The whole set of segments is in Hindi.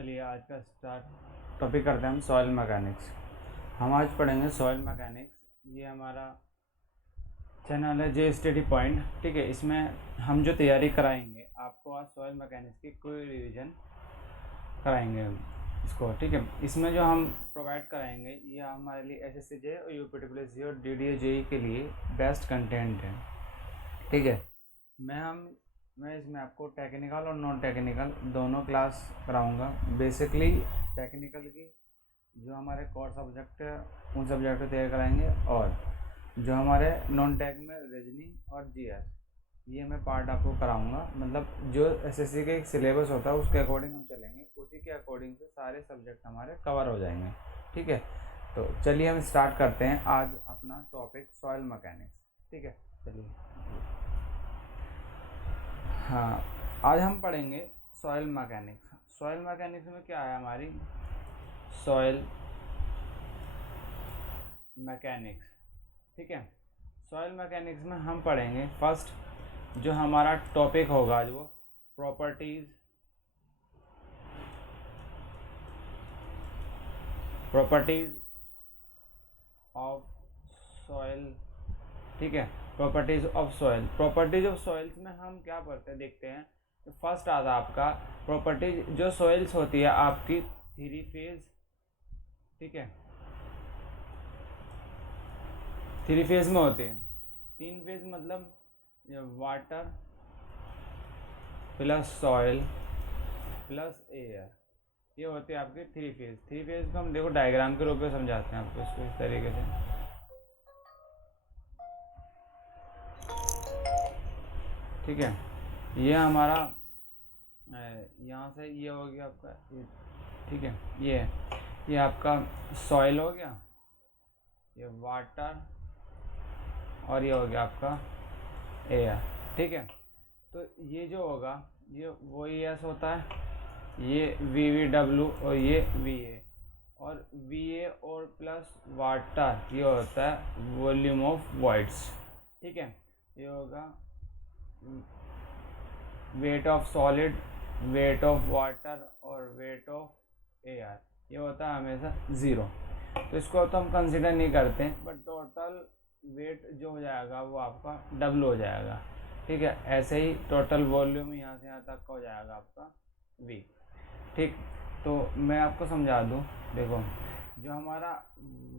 चलिए आज का स्टार्ट टॉपिक करते हैं हम सॉइल मैकेनिक्स। हम आज पढ़ेंगे सॉइल मैकेनिक्स। ये हमारा चैनल है जे स्टडी पॉइंट, ठीक है। इसमें हम जो तैयारी कराएंगे आपको, आज सॉइल मैकेनिक्स की कोई रिवीजन कराएंगे इसको, ठीक है। इसमें जो हम प्रोवाइड कराएंगे ये हमारे लिए SSCJ और UPSC और DDA-JEE के लिए बेस्ट कंटेंट है, ठीक है। मैं इसमें आपको टेक्निकल और नॉन टेक्निकल दोनों क्लास कराऊंगा। बेसिकली टेक्निकल की जो हमारे कोर सब्जेक्ट है उन सब्जेक्ट को तैयार कराएंगे, और जो हमारे नॉन टेक में रीजनिंग और GS ये मैं पार्ट आपको कराऊंगा। मतलब जो SSC के सिलेबस होता है उसके अकॉर्डिंग हम चलेंगे, उसी के अकॉर्डिंग से सारे सब्जेक्ट हमारे कवर हो जाएंगे, ठीक है। तो चलिए हम स्टार्ट करते हैं आज अपना टॉपिक सॉइल मैकेनिक्स, ठीक है। चलिए, हाँ, आज हम पढ़ेंगे सॉइल मैकेनिक्स। सॉइल मैकेनिक्स में क्या है हमारी सॉइल मैकेनिक्स, ठीक है। सॉइल मैकेनिक्स में हम पढ़ेंगे फर्स्ट जो हमारा टॉपिक होगा आज वो प्रॉपर्टीज ऑफ सॉइल, ठीक है। Properties of soil. Properties of soils में हम क्या पढ़ते हैं, देखते हैं। तो फर्स्ट आता है आपका प्रॉपर्टीज। जो सॉइल्स होती है आपकी 3 फेज, ठीक है, 3 फेज में होते हैं। 3 फेज मतलब water plus soil plus air, ये होते हैं आपके 3 फेज। 3 फेज को हम देखो डायग्राम के रूप में समझाते हैं आपको इसको इस तरीके से, ठीक है। ये हमारा यहाँ से ये हो गया आपका, ठीक है। ये आपका सॉइल हो गया, ये वाटर, और ये हो गया आपका एयर, ठीक है। तो ये जो होगा ये वो ES होता है, ये VW और ये VA, और VA और प्लस वाटर ये होता है वॉल्यूम ऑफ वॉइड्स, ठीक है। ये होगा wait of solid, wait of water और वेट ऑफ एयर, ये होता है हमेशा 0। तो इसको तो हम कंसिडर नहीं करते हैं, बट टोटल वेट जो हो जाएगा वो आपका W हो जाएगा, ठीक है। ऐसे ही टोटल वॉल्यूम यहाँ से यहाँ तक का हो जाएगा आपका V, ठीक। तो मैं आपको समझा दूँ, देखो जो हमारा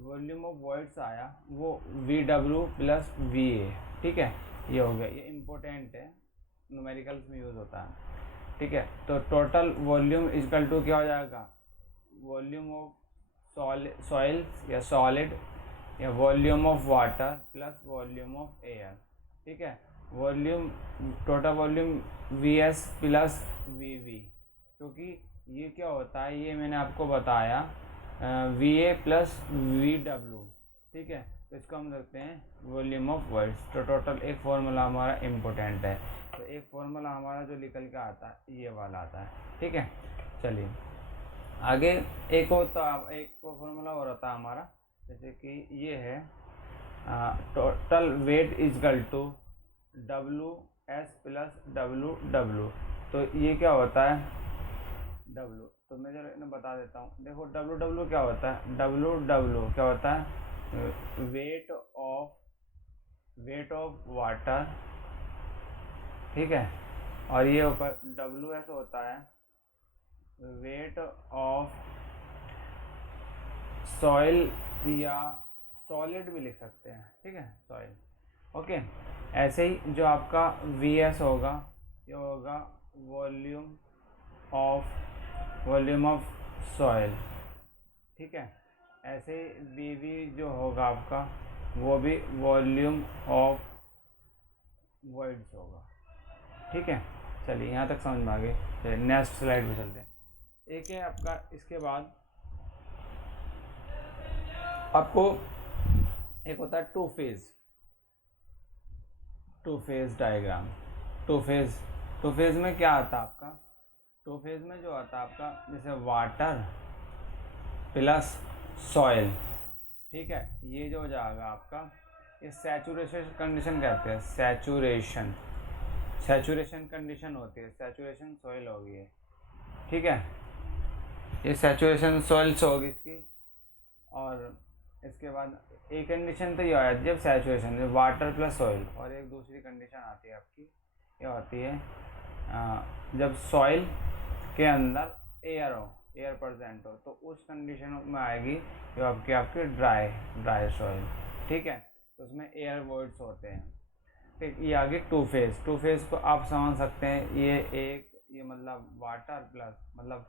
वॉल्यूम ऑफ वॉइड्स आया वो VW प्लस VA, ठीक है। ये हो गया, ये इम्पोर्टेंट है, न्यूमेरिकल्स में यूज़ होता है, ठीक है। तो टोटल वॉल्यूम इक्वल टू क्या हो जाएगा, वॉल्यूम ऑफ सॉइल या सॉलिड या volume of water plus volume of air, ठीक है। Volume total volume VS plus VV, क्योंकि ये क्या होता है ये मैंने आपको बताया VA प्लस VW, ठीक है। तो इसको हम रखते हैं वॉल्यूम ऑफ वर्ड्स। तो टोटल एक फॉर्मूला हमारा इम्पोर्टेंट है, तो एक फॉर्मूला हमारा जो निकल के आता है ये वाला आता है, ठीक है। चलिए आगे एक फॉर्मूला और होता है हमारा, जैसे कि ये है total weight is equal to WS plus WW। तो ये क्या होता है W, तो मैं जरा बता देता हूँ। देखो WW क्या होता है, WW क्या होता है, वेट ऑफ वाटर, ठीक है। और ये ऊपर WS होता है वेट ऑफ सॉइल, या सॉलिड भी लिख सकते हैं, ठीक है, सॉइल, ओके। ऐसे ही जो आपका VS होगा ये होगा वॉल्यूम ऑफ सॉइल, ठीक है। ऐसे ही VV जो होगा आपका वो भी वॉल्यूम ऑफ वॉइड्स होगा, ठीक है। चलिए यहाँ तक समझ में आ गए। चलिए नेक्स्ट स्लाइड पे चलते हैं। एक है आपका, इसके बाद आपको एक होता है two phase diagram. Two phase में क्या आता है आपका, टू फेज में जो आता है आपका जैसे वाटर प्लस सॉइल, ठीक है। ये जो हो जाएगा आपका ये सैचुरेशन कंडीशन कहते हैं, सैचुरेशन कंडीशन होती है, सैचुरेशन सॉइल होगी, ठीक है। ये सैचुरेशन सॉइल्स होगी इसकी। और इसके बाद एक कंडीशन तो ये आ जाती है जब सैचुरेशन वाटर प्लस सॉइल, और एक दूसरी कंडीशन आती है आपकी, ये होती है जब सॉइल के अंदर एयर प्रेजेंट हो, तो उस कंडीशन में आएगी जो आपके ड्राई सॉइल। ठीक है, तो उसमें एयर वॉइड्स होते हैं। ठीक, ये आगे टू फेज को आप समझ सकते हैं, ये मतलब वाटर प्लस मतलब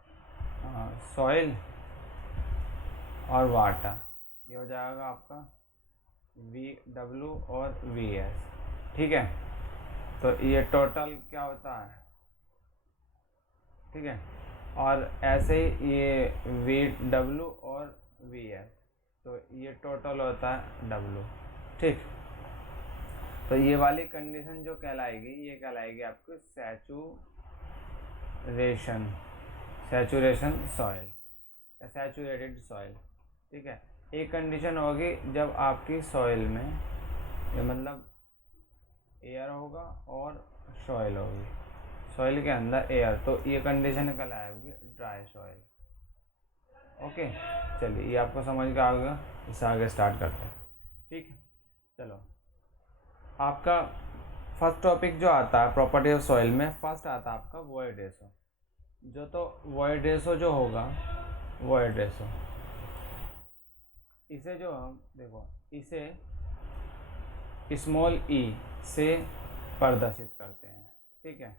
सॉइल और वाटर, ये हो जाएगा आपका VW और VS। ठीक है, तो ये टोटल क्या होता है। ठीक है, और ऐसे ही ये VW और VS, तो ये टोटल होता है W। ठीक, तो ये वाली कंडीशन जो कहलाएगी, ये कहलाएगी आपको सैचुरेशन सॉइल या सैचुरेटेड सॉइल। ठीक है, एक कंडीशन होगी जब आपकी सॉइल में ये मतलब एयर होगा और सॉइल होगी, सॉइल के अंदर एयर, तो ये कंडीशन कहलाएगी ड्राई सॉइल। ओके, चलिए ये आपको समझ में आ गया, इससे आगे स्टार्ट करते हैं। ठीक है, चलो आपका फर्स्ट टॉपिक जो आता है प्रॉपर्टी ऑफ सॉइल में, फर्स्ट आता है आपका वॉइड रेशो। वॉइड रेशो जो होगा, वॉइड रेशो, इसे जो हम देखो, इसे स्मॉल ई से प्रदर्शित करते हैं। ठीक है,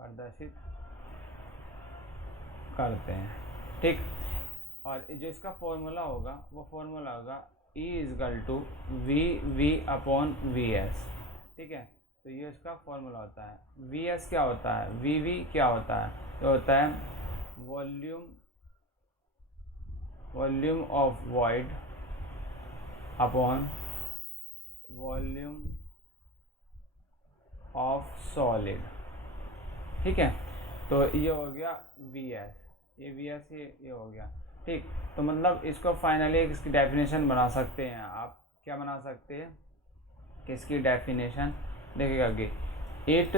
प्रदर्शित करते हैं। ठीक, और जो इसका फॉर्मूला होगा वो फॉर्मूला होगा E=VV/VS। ठीक है, तो ये इसका फॉर्मूला होता है। VS क्या होता है, VV क्या होता है, ये होता है volume of void upon volume of solid. ठीक है, तो ये हो गया VS, ये VS ये हो गया। ठीक, तो मतलब इसको फाइनली इसकी डेफिनेशन बना सकते हैं आप। क्या बना सकते हैं कि इसकी डेफिनेशन देखिएगा कि it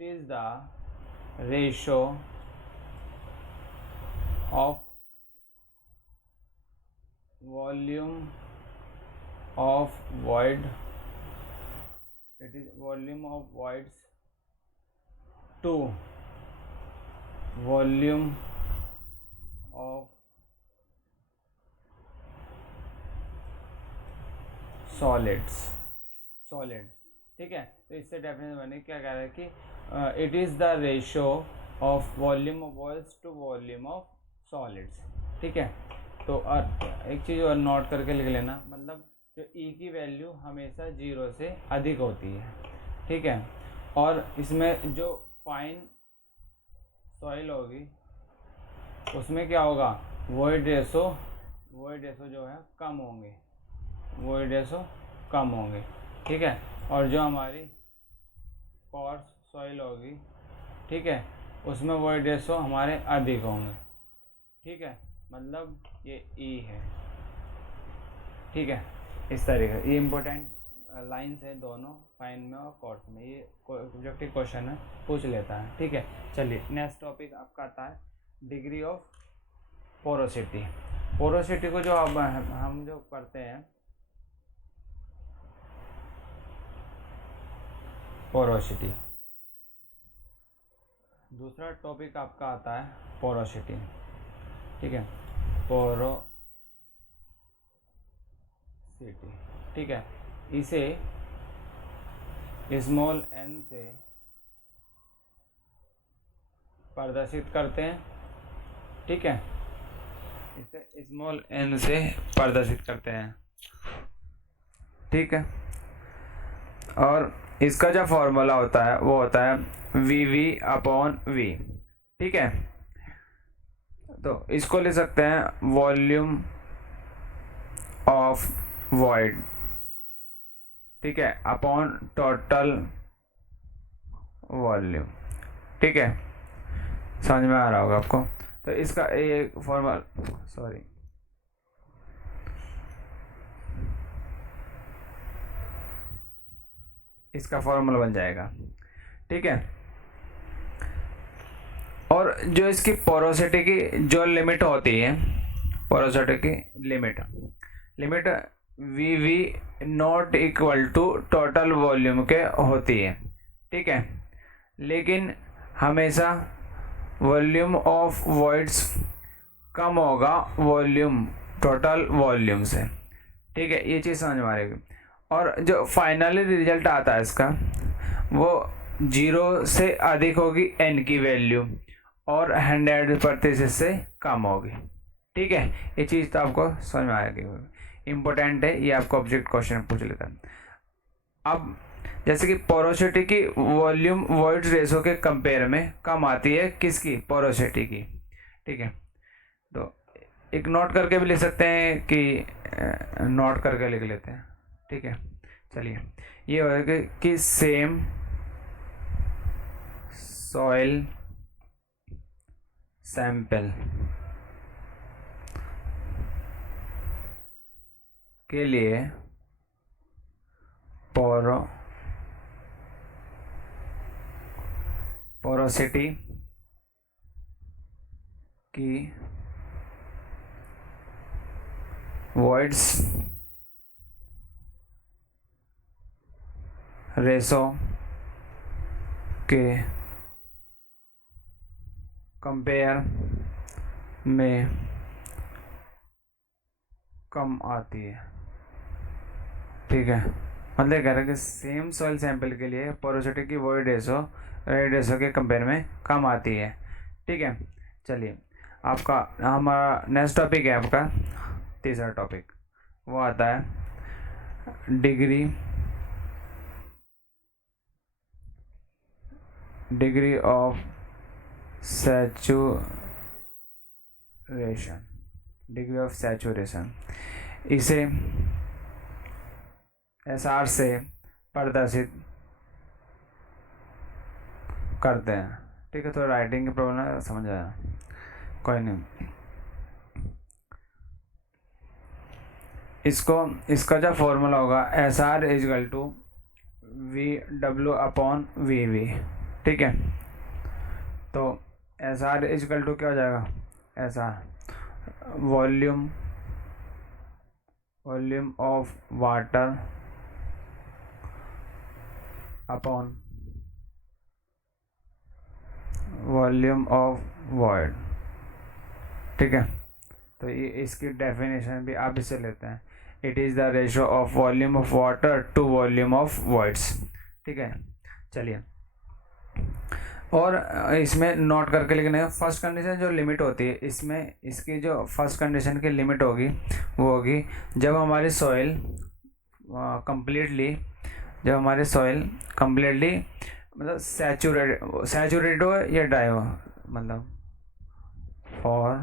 is the ratio of volume of void, it is volume of voids to volume of solid। ठीक है, तो इससे डेफिनेशन बने क्या कह रहा है कि it is the ratio of volume of voids to volume of solids. ठीक है, तो एक चीज़ और नोट करके लिख लेना, मतलब जो E की वैल्यू हमेशा 0 से अधिक होती है। ठीक है, और इसमें जो फाइन सॉइल होगी उसमें क्या होगा, वॉइड रेशो जो है कम होंगे। ठीक है, और जो हमारी कोर्स सॉइल होगी, ठीक है, उसमें वॉइड रेशो हमारे अधिक होंगे। ठीक है, मतलब ये E है। ठीक है, इस तरीके, ये इम्पोर्टेंट लाइन्स है दोनों, फाइन में और कोर्स में, ये ऑब्जेक्टिव क्वेश्चन है, पूछ लेता है। ठीक है, चलिए नेक्स्ट टॉपिक आपका आता है डिग्री ऑफ पोरोसिटी। पोरोसिटी को जो अब हम जो करते हैं, पोरोसिटी, दूसरा टॉपिक आपका आता है पोरोसिटी। ठीक है, पोरोसिटी। ठीक है, इसे स्मॉल n से प्रदर्शित करते हैं। ठीक है, इसे स्मॉल n से प्रदर्शित करते हैं। ठीक है, और इसका जो फॉर्मूला होता है वो होता है VV/V। ठीक है, तो इसको ले सकते हैं वॉल्यूम ऑफ वॉइड, ठीक है, अपॉन टोटल वॉल्यूम। ठीक है, समझ में आ रहा होगा आपको। तो इसका एक फॉर्मूला, इसका फॉर्मूला बन जाएगा। ठीक है, और जो इसकी पोरोसिटी की जो लिमिट होती है, पोरोसिटी की limit V V not equal to total volume के होती है, ठीक है। लेकिन हमेशा वॉल्यूम ऑफ वॉइड्स कम होगा वॉल्यूम टोटल वॉल्यूम से, ठीक है। ये चीज़ समझ में आएगी। और जो फाइनली रिजल्ट आता है इसका वो 0 से अधिक होगी n की वैल्यू और 100% से कम होगी, ठीक है। ये चीज़ तो आपको समझ में आएगी, इम्पोर्टेंट है, ये आपको ऑब्जेक्ट क्वेश्चन पूछ लेता है। अब जैसे कि पोरोसिटी की वॉल्यूम वॉइड रेशो के कंपेयर में कम आती है, किसकी, पोरोसिटी की, ठीक है। तो एक नोट करके भी लिख सकते हैं कि नोट करके लिख लेते हैं, ठीक है। चलिए, ये होगा कि सेम सॉइल सैंपल के लिए पोरोसिटी की वॉइड्स रेशो के कंपेयर में कम आती है, ठीक है। मतलब कह रहे हैं कि सेम सॉइल सैंपल के लिए पोरोसिटी की वॉइड रेशो के कंपेयर में कम आती है, ठीक है। चलिए, आपका हमारा नेक्स्ट टॉपिक है, आपका तीसरा टॉपिक, वो आता है डिग्री ऑफ सैचुरेशन। इसे SR से प्रदर्शित करते हैं, ठीक है। थोड़ा राइटिंग की प्रॉब्लम है, समझ आया, कोई नहीं। इसका जो फॉर्मूला होगा SR इजकल टू VW/VV, ठीक है। तो SR इजकल टू क्या हो जाएगा, SR volume of water upon volume of void, ठीक है। तो ये इसकी डेफिनेशन भी आप इसे लेते हैं, it is the ratio of volume of water to volume of voids, ठीक है। चलिए, और इसमें नोट करके लिखने का, फर्स्ट कंडीशन जो लिमिट होती है इसमें, इसकी जो फर्स्ट कंडीशन की लिमिट होगी वो होगी जब हमारी सॉइल कंप्लीटली मतलब सैचुरेटेड हो या ड्राई हो, मतलब और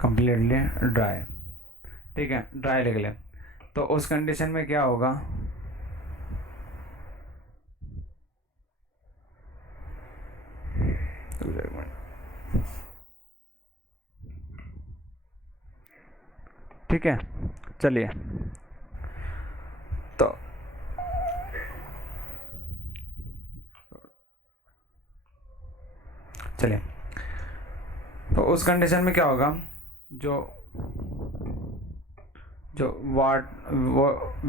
कंप्लीटली ड्राई, ठीक है, ड्राई लिख लें। तो उस कंडीशन में क्या होगा, ठीक है। चलिए, तो चलिए, तो उस कंडीशन में क्या होगा, जो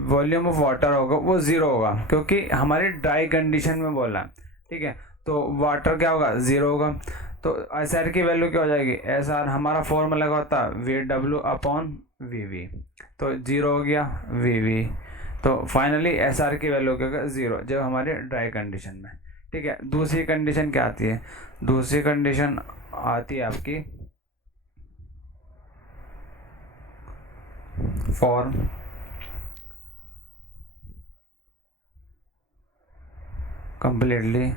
वॉल्यूम ऑफ वाटर होगा वो 0 होगा, क्योंकि हमारी ड्राई कंडीशन में बोला है, ठीक है। तो वाटर क्या होगा, 0 होगा। तो SR की वैल्यू क्या हो जाएगी, SR हमारा फॉर्मूला लगा होता है VW/VV, तो 0 हो गया VV। तो फाइनली SR की वैल्यू क्या होगा, 0, जब हमारे ड्राई कंडीशन में, ठीक है। दूसरी कंडीशन क्या आती है, दूसरी कंडीशन आती है आपकी फॉर completely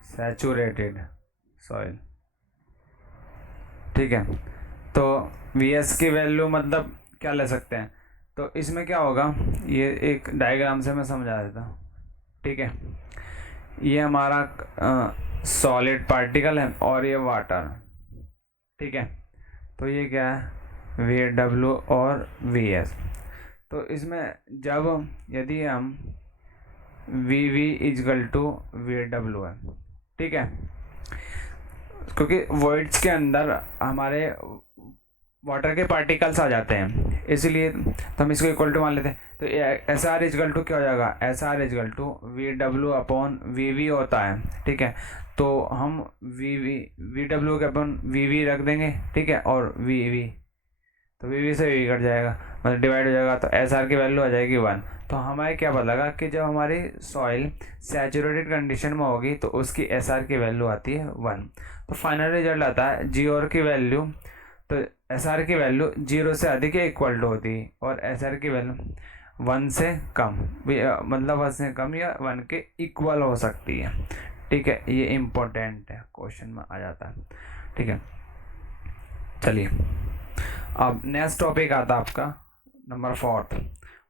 सैचुरेटेड सॉइल, ठीक है। तो VS की वैल्यू मतलब क्या ले सकते हैं, तो इसमें क्या होगा, ये एक डायग्राम से मैं समझा देता हूँ, ठीक है। ये हमारा सॉलिड पार्टिकल है और ये वाटर, ठीक है। तो ये क्या है, वी डब्ल्यू और वी एस। तो इसमें जब यदि हम V V is equal to V W है, ठीक है, क्योंकि वॉइड्स के अंदर हमारे वाटर के पार्टिकल्स आ जाते हैं, इसलिए तो हम इसको इक्वल टू मान लेते हैं। तो एस आर इजकल टू क्या हो जाएगा, S R is equal to V W upon V V होता है, ठीक है। तो हम वी डब्ल्यू के अपन वी वी रख देंगे, ठीक है, और वी वी, तो वी वी से वी कट जाएगा, मतलब डिवाइड हो जाएगा, तो एस आर की वैल्यू आ जाएगी 1। तो हमें क्या पता लगा कि जब हमारी सॉइल सैचुरेटेड कंडीशन में होगी तो उसकी एस आर की वैल्यू आती है 1। तो फाइनल रिजल्ट आता है जी और की वैल्यू, तो एस आर की वैल्यू 0 से अधिक या इक्वल टू होती है, और एस आर की वैल्यू 1 से कम, मतलब 1 से कम या 1 के इक्वल हो सकती है, ठीक है। ये इम्पोर्टेंट है, क्वेश्चन में आ जाता है, ठीक है। चलिए अब नेक्स्ट टॉपिक आता है आपका नंबर 4,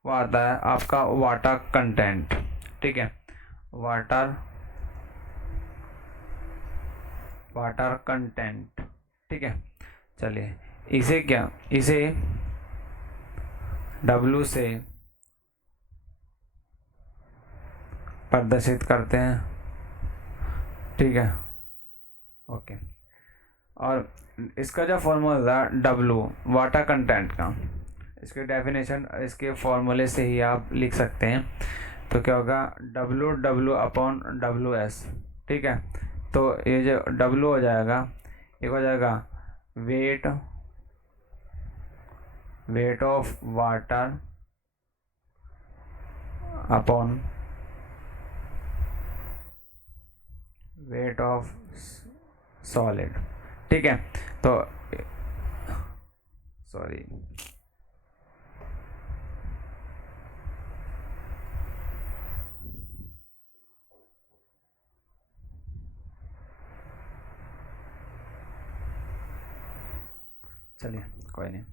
वो आता है आपका वाटर कंटेंट, ठीक है। वाटर कंटेंट, ठीक है। चलिए इसे W से प्रदर्शित करते हैं, ठीक है, ओके। और इसका जो फॉर्मूला W वाटर कंटेंट का, इसके डेफिनेशन इसके फॉर्मूले से ही आप लिख सकते हैं। तो क्या होगा, W अपॉन WS, ठीक है। तो ये जो W हो जाएगा, एक हो जाएगा weight of water upon weight of solid, ठीक है। तो सॉरी, चलिए कोई नहीं,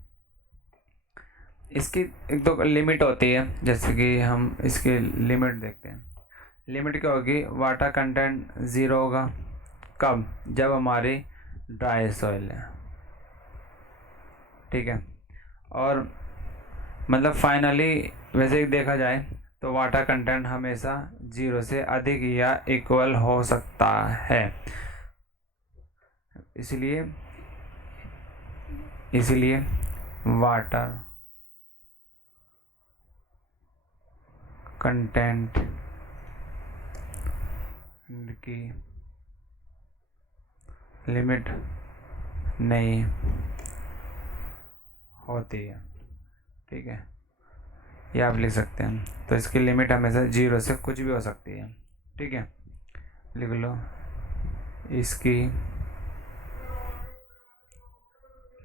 इसकी एक दो लिमिट होती है, जैसे कि हम इसकी लिमिट देखते हैं। लिमिट क्या होगी, वाटर कंटेंट 0 होगा, कब, जब हमारी ड्राई सॉइल है, ठीक है। और मतलब फाइनली वैसे देखा जाए तो वाटर कंटेंट हमेशा 0 से अधिक या इक्वल हो सकता है, इसलिए वाटर कंटेंट की लिमिट नहीं होती है, ठीक है, ये आप लिख सकते हैं। तो इसकी लिमिट हमेशा 0 से कुछ भी हो सकती है, ठीक है, लिख लो। इसकी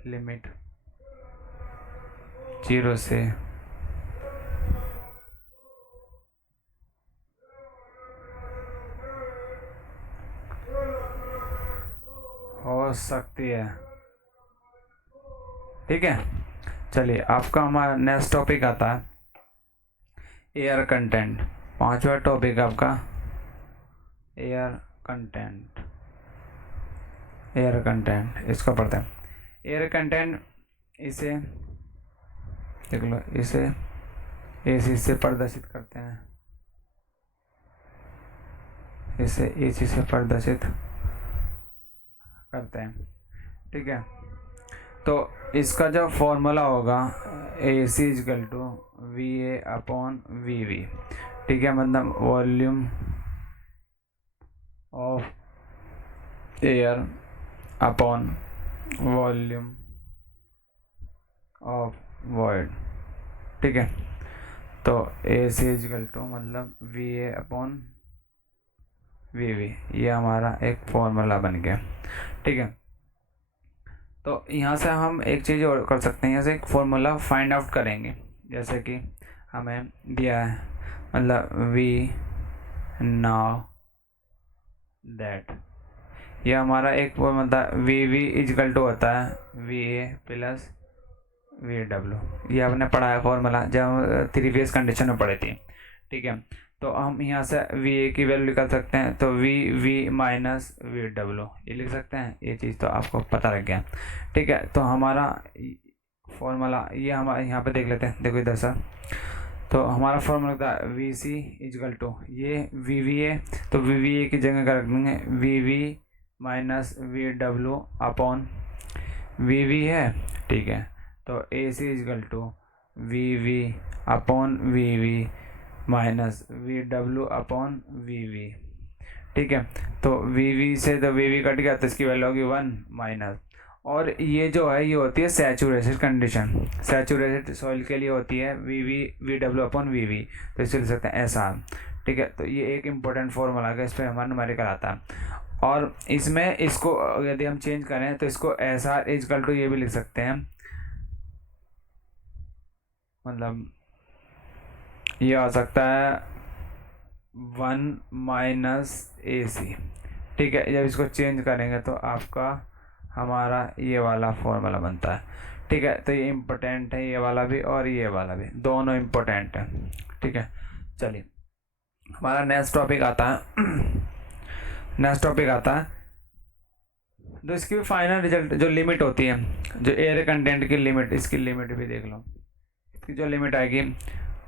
लिमिट 0 से हो सकती है, ठीक है। चलिए आपका हमारा नेक्स्ट टॉपिक आता है एयर कंटेंट। 5वां टॉपिक आपका एयर कंटेंट, इसको पढ़ते हैं। एयर कंटेंट, इसे देख लो, इसे AC से प्रदर्शित करते हैं, इसे AC से प्रदर्शित करते हैं, ठीक है। तो इसका जो फॉर्मूला होगा AC is equal to VA upon VV, ठीक है, मतलब volume of air upon volume of void, ठीक है। तो AC इजकल टू मतलब VA अपॉन VV, ये हमारा एक फॉर्मूला बन गया, ठीक है। तो यहाँ से हम एक चीज़ और कर सकते हैं, यहाँ से एक फॉर्मूला फाइंड आउट करेंगे, जैसे कि हमें दिया है, मतलब वी नाउ दैट, ये हमारा एक मतलब VV इजकल टू होता है VA प्लस VW, ये आपने पढ़ा है फॉर्मूला जब हम 3 फेज कंडीशन में पढ़े थे, ठीक है। तो हम यहाँ से VA की वैल्यू निकाल सकते हैं, तो VV माइनस VW ये लिख सकते हैं, ये चीज़ तो आपको पता लग गया, ठीक है। तो हमारा फॉर्मूला ये हम यहाँ पे देख लेते हैं, देखो इधर सा। तो हमारा फॉर्मूला था वी सी इजकल टू, ये वी वी है तो वी वी ए की जगह कर देंगे V V minus V W upon V V है, ठीक है। तो A C equal to V V upon V V minus V W upon V V, ठीक है। तो वी वी से तो वी वी कट गया तो इसकी वैल्यू होगी 1 माइनस, और ये जो है ये होती है सैचुरेटेड कंडीशन, सैचुरेटेड सॉइल के लिए होती है V W upon V V, तो इसे लिख सकते हैं ऐसा, ठीक है। तो ये एक इम्पोर्टेंट फॉर्मूला है, इस पर हमारा न्यूमेरिकल आता है। और इसमें इसको यदि हम चेंज करें तो इसको ऐसा इजकल टू ये भी लिख सकते हैं, मतलब ये आ सकता है 1 माइनस ए सी, ठीक है। जब इसको चेंज करेंगे तो आपका हमारा ये वाला फॉर्मूला बनता है, ठीक है। तो ये इम्पोर्टेंट है, ये वाला भी और ये वाला भी, दोनों इम्पोर्टेंट है, ठीक है। चलिए हमारा नेक्स्ट टॉपिक आता है नेक्स्ट टॉपिक आता है जो इसकी फाइनल रिजल्ट जो लिमिट होती है, जो एयर कंटेंट की लिमिट, इसकी लिमिट भी देख लो। इसकी जो लिमिट आएगी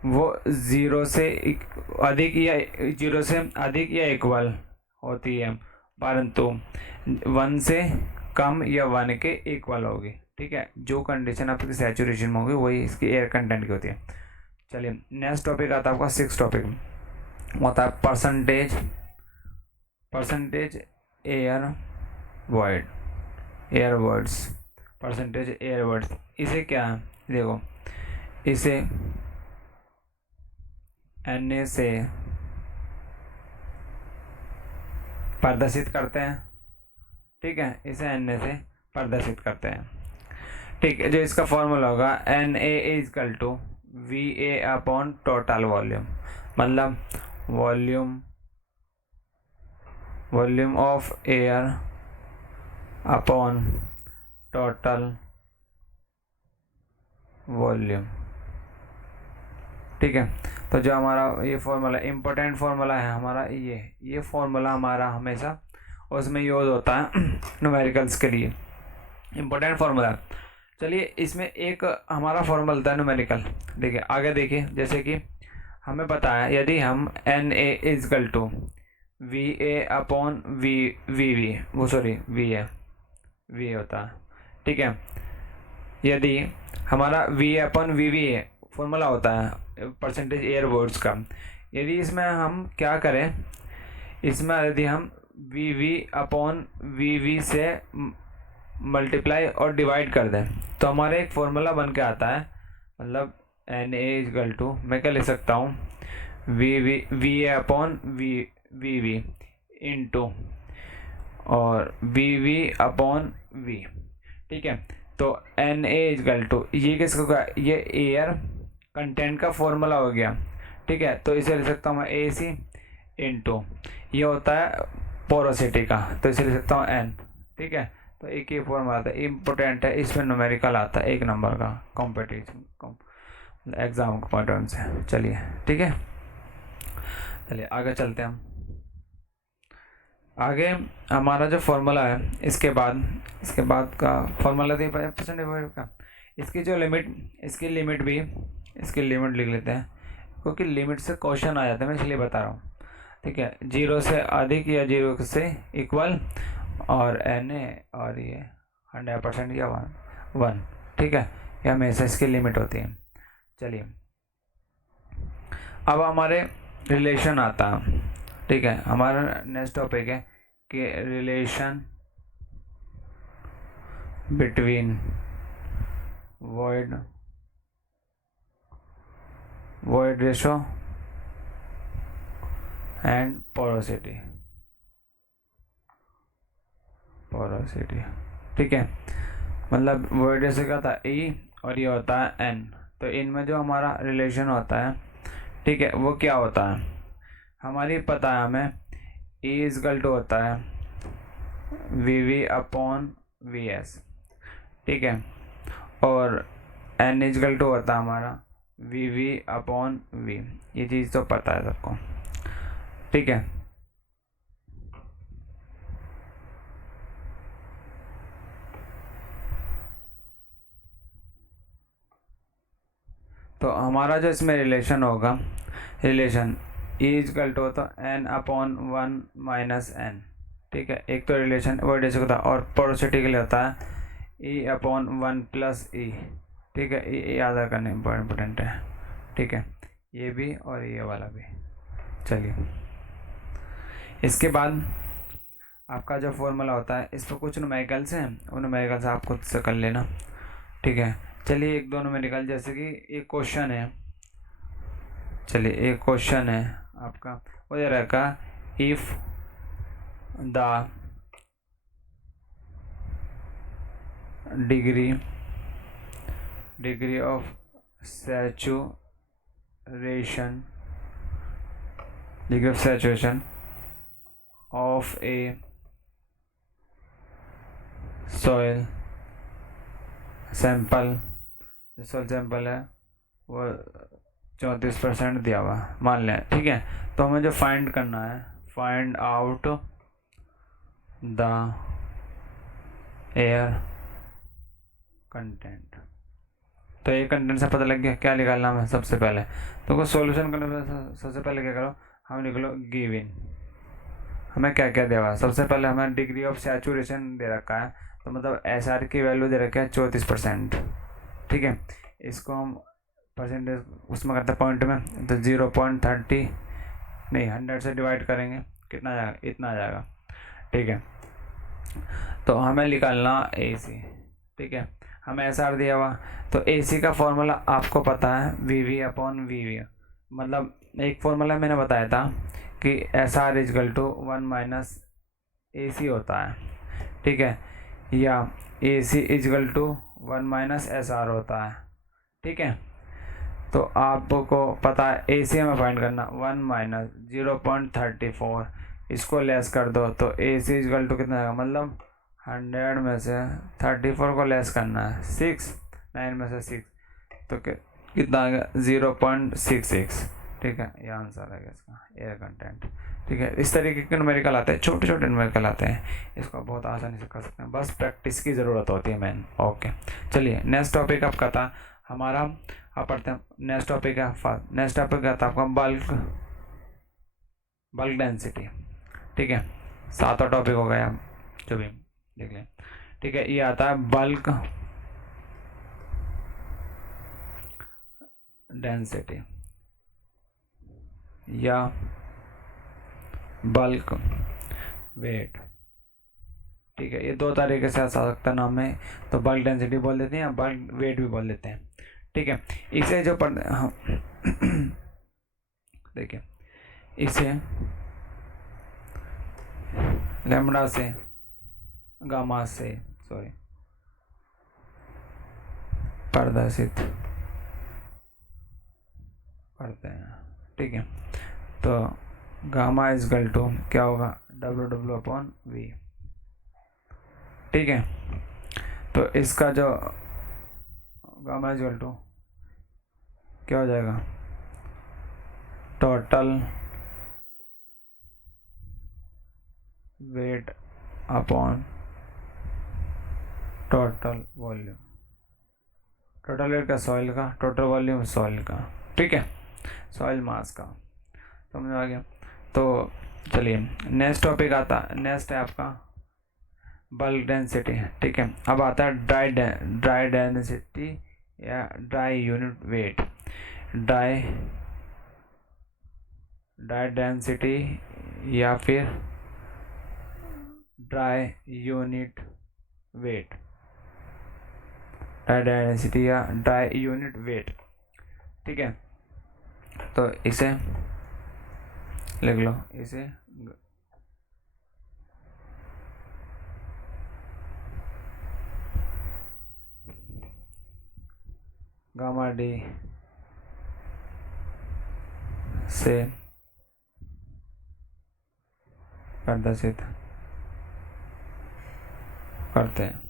वो 0 से अधिक या 0 से अधिक या इक्वल होती है, परंतु 1 से कम या 1 के इक्वल होगी, ठीक है। जो कंडीशन आपकी सैचुरेशन में होगी वही इसकी एयर कंटेंट की होती है। चलिए नेक्स्ट टॉपिक आता है आपका 6 टॉपिक, होता है percentage air words, percentage air words. इसे क्या है देखो, इसे Na से प्रदर्शित करते हैं, ठीक है। इसे Na से प्रदर्शित करते हैं, ठीक है। जो इसका फॉर्मूला होगा Na equal to V A upon total volume, मतलब volume of air upon total volume, ठीक है। तो जो हमारा ये फॉर्मूला इम्पोर्टेंट फार्मूला है हमारा, ये फार्मूला हमारा हमेशा उसमें यूज होता है न्यूमेरिकल्स के लिए, इम्पोर्टेंट फार्मूला। चलिए इसमें एक हमारा फार्मूला था न्यूमेरिकल, देखिए आगे देखिए। जैसे कि हमें पता है यदि हम N A is equal to V A upon V होता है, ठीक है। यदि हमारा वी अपॉन वी फॉर्मूला होता है परसेंटेज एयर वर्ड्स का, यदि इसमें हम क्या करें, इसमें यदि हम वी अपॉन वी से मल्टीप्लाई और डिवाइड कर दें तो हमारे एक फॉर्मूला बन के आता है, मतलब एन ए इजकल टू मैं क्या लिख सकता हूँ वी अपॉन वी इंटू और वी अपॉन वी, ठीक है। तो एन ए इजकल टू ये किसका, ये एयर कंटेंट का फॉर्मूला हो गया, ठीक है। तो इसे लिख सकता हूँ मैं ए सी इंटू ये होता है पोरोसिटी का, तो इसे लिख सकता हूँ एन, ठीक है। तो एक ही फॉर्मूला आता है, इम्पोर्टेंट है, इसमें न्यूमेरिकल आता है 1 नंबर का कॉम्पिटिशन एग्जाम के पॉइंट ऑफ से। चलिए ठीक है, चलिए आगे चलते हैं हम। आगे हमारा जो फॉर्मूला है इसके बाद का फॉर्मूला थी परसेंटेज का, इसकी जो लिमिट, इसकी लिमिट लिख लेते हैं क्योंकि लिमिट से क्वेश्चन आ जाता है, मैं इसलिए बता रहा हूँ, ठीक है। 0 से अधिक या 0 से इक्वल और Na और ये 100% या 1, ठीक है। ये हमेशा इसकी लिमिट होती है। चलिए अब हमारे रिलेशन आता है, ठीक है। हमारा नेक्स्ट टॉपिक है कि relation between void ratio and porosity, ठीक है। मतलब void ratio क्या था E और ये होता है N, तो इनमें जो हमारा रिलेशन होता है, ठीक है, वो क्या होता है हमारी पता है हमें, E इजकल टू होता है वी अपॉन वी एस, ठीक है। और N इजकल टू होता है हमारा वी अपॉन वी, ये चीज़ तो पता है सबको, ठीक है। हमारा जो इसमें रिलेशन होगा, रिलेशन इजकल टू तो n/1 माइनस n, ठीक है। एक तो रिलेशन वो होता है और पोरोसिटी के लिए होता है E/1 प्लस ई, ठीक है। ये याद करना इम्पोर्टेंट है, ठीक है, ये भी और ये वाला भी। चलिए, इसके बाद आपका जो फॉर्मूला होता है, इस पर कुछ न्यूमेरिकल्स हैं, उन न्यूमेरिकल्स आप खुद से कर लेना, ठीक है। चलिए, एक दो न्यूमेरिकल, जैसे कि एक क्वेश्चन है, चलिए एक क्वेश्चन है आपका, वो ये रहेगा if the degree of saturation of A soil sample, soil sample है वो 34% दिया हुआ मान लें, ठीक है। तो हमें जो फाइंड करना है, find out the air content. तो ये कंटेंट से पता लग गया क्या निकालना है सबसे पहले। तो कुछ सॉल्यूशन करने से सबसे पहले क्या करो, हम निकलो गिवन, हमें क्या क्या दिया हुआ है। सबसे पहले हमें डिग्री ऑफ सैचुरेशन दे रखा है, तो मतलब SR की वैल्यू दे रखा है 34%, ठीक है। इसको हम परसेंटेज उसमें करते हैं पॉइंट में, तो 0.30 नहीं 100 से डिवाइड करेंगे, कितना आ जाएगा, इतना आ जाएगा, ठीक है। तो हमें निकालना AC, ठीक है। हमें SR दिया हुआ, तो AC का फॉर्मूला आपको पता है VV/VV, मतलब एक फॉर्मूला मैंने बताया था कि SR = 1 माइनस AC होता है, ठीक है, या AC = 1 माइनस SR होता है, ठीक है। तो आपको पता है AC हमें फाइंड करना 1 माइनस 0.34, इसको लेस कर दो तो AC = कितना आएगा, मतलब 100 में से 34 को लेस करना है, 9 में से 6, तो कितना आ गया 0.66, ठीक है। ये आंसर है इसका एयर कंटेंट, ठीक है। इस तरीके के न्यूमेरिकल आते हैं, छोटे छोटे न्यूमेरिकल आते हैं, इसको बहुत आसानी से कर सकते हैं, बस प्रैक्टिस की ज़रूरत होती है मेन। ओके, चलिए नेक्स्ट टॉपिक आपका था हमारा, आप पढ़ते हैं नेक्स्ट टॉपिक है फर्स्ट, नेक्स्ट टॉपिक क्या था आपका, बल्क डेंसिटी, ठीक है। 7वां टॉपिक हो गया, जो भी देख लें, ठीक है। ये आता है बल्क डेंसिटी या बल्क वेट, ठीक है। ये दो तरीके से आ सकता है नाम में, तो बल्क डेंसिटी बोल देते हैं या बल्क वेट भी बोल देते हैं, ठीक है। इसे जो पढ़ते हाँ देखिए, इसे लैम्बडा से गामा से प्रदर्शित करते हैं, ठीक है। तो गामा = क्या होगा, WW/V, ठीक है। तो इसका जो गामा = क्या हो जाएगा, total weight upon total volume, total weight का सॉइल का, टोटल वॉल्यूम सॉइल का, ठीक है, सॉइल मास का, समझ आ गया। तो चलिए नेक्स्ट टॉपिक आता है, नेक्स्ट है आपका बल्क डेंसिटी, ठीक है। अब आता है ड्राई डेंसिटी या dry unit weight, dry density या फिर dry unit weight, dry density या ड्राई यूनिट वेट, ठीक है। तो इसे लिख लो, इसे गामा डी से प्रदर्शित करते हैं।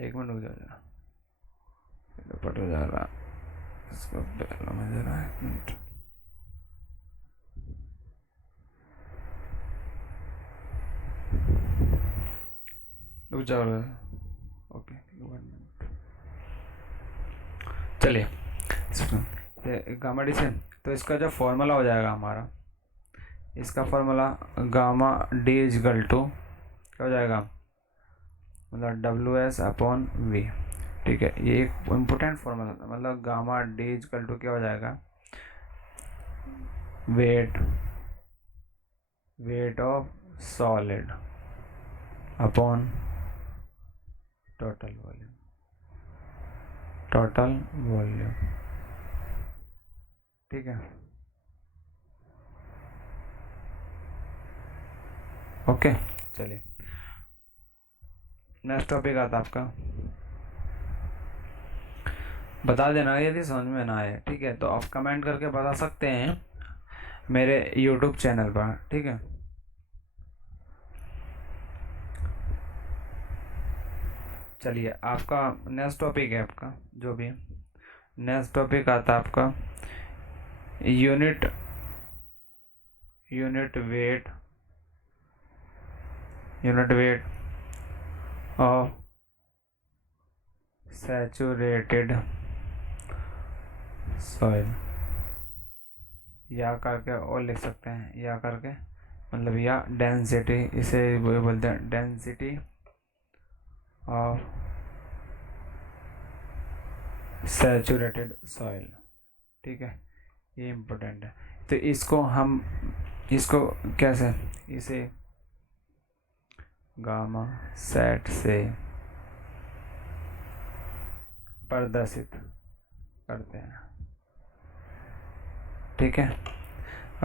एक मिनट रुक जाओ, पट हो जा रहा, इसको पहला में जरा 1 मिनट रुक जाओ, ओके 1 मिनट, चलिए गामा डी से, तो इसका जो फॉर्मूला हो जाएगा हमारा, इसका formula gamma D is equal to क्या हो जाएगा, मतलब WS/V। ठीक है, ये एक इम्पोर्टेंट फॉर्मूला, मतलब गामा डी इजकल टू क्या हो जाएगा, weight of solid upon total volume. ठीक है, ओके। चलिए नेक्स्ट टॉपिक आता आपका, बता देना यदि समझ में ना आए। ठीक है, तो आप कमेंट करके बता सकते हैं मेरे YouTube चैनल पर। ठीक है, चलिए आपका नेक्स्ट टॉपिक है, आपका जो भी नेक्स्ट टॉपिक आता है आपका unit weight of saturated soil, या करके और लिख सकते हैं, या करके मतलब या डेंसिटी, इसे वो बोलते हैं डेंसिटी ऑफ सैचुरेटेड सॉइल। ठीक है, ये इम्पोर्टेंट है। तो इसको कैसे, इसे गामा सेट से प्रदर्शित करते हैं। ठीक है,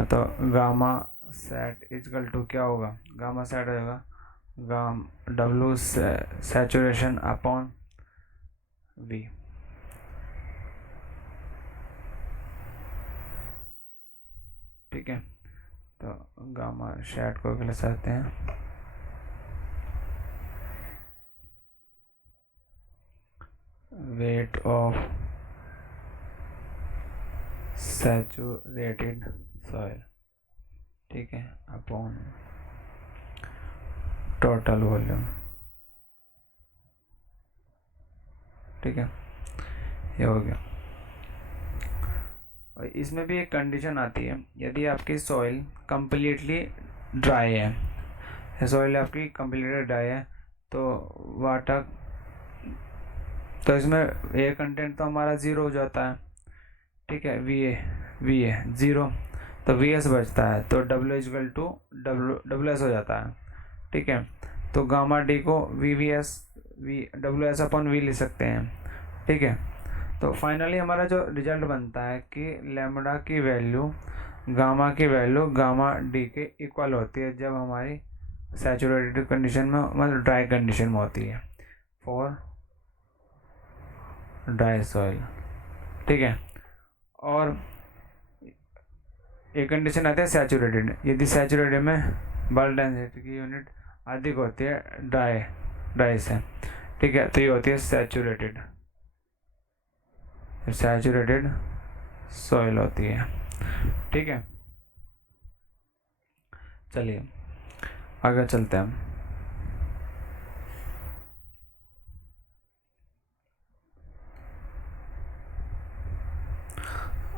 तो गामा सेट इजकल टू क्या होगा, गामा सेट होगा W सैचुरेशन अपॉन V। ठीक है, तो गामा सेट को लिख सकते हैं वेट ऑफ सैचुरेटेड सॉइल। ठीक है, अपॉन टोटल वॉल्यूम। ठीक है, ये हो गया। और इसमें भी एक कंडीशन आती है, यदि आपकी सॉइल कंप्लीटली ड्राई है, सॉइल आपकी कंप्लीटली ड्राई है, तो वाटर, तो इसमें एयर कंटेंट तो हमारा ज़ीरो हो जाता है। ठीक है, वी ए ज़ीरो, तो VS बचता है, तो WS हो जाता है। ठीक है, तो गामा डी को WS/V लिख सकते हैं। ठीक है, तो फाइनली हमारा जो रिजल्ट बनता है कि लैम्बडा की वैल्यू, गामा की वैल्यू गामा डी के इक्वल होती है जब हमारी सैचुरेटेड कंडीशन में, मतलब ड्राई कंडीशन में होती है, फॉर ड्राई सॉइल। ठीक है, और एक कंडीशन आती है सैचुरेटेड, यदि सैचुरेटेड में बल्क डेंसिटी की यूनिट अधिक होती है ड्राई से। ठीक है, तो ये होती है सैचुरेटेड सॉइल होती है। ठीक है, चलिए आगे चलते हैं।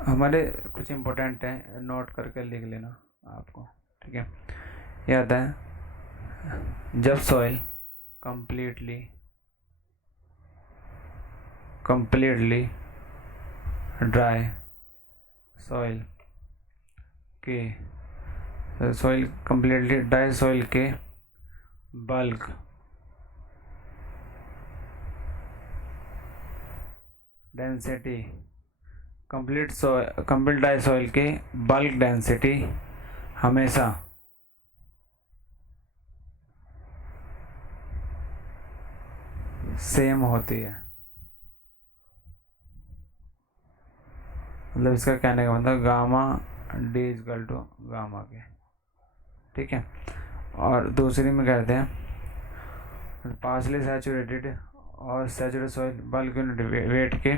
हमारे कुछ इम्पोर्टेंट है, नोट करके लिख लेना आपको। ठीक है, याद है जब सॉइल कंप्लीटली ड्राई सॉइल के bulk density, complete dry soil के बल्क डेंसिटी हमेशा सेम होती है। मतलब इसका कहने का मतलब gamma D is equal to gamma के। ठीक है, और दूसरी में कहते हैं पार्शली सैचुरेटेड और saturated soil bulk unit weight के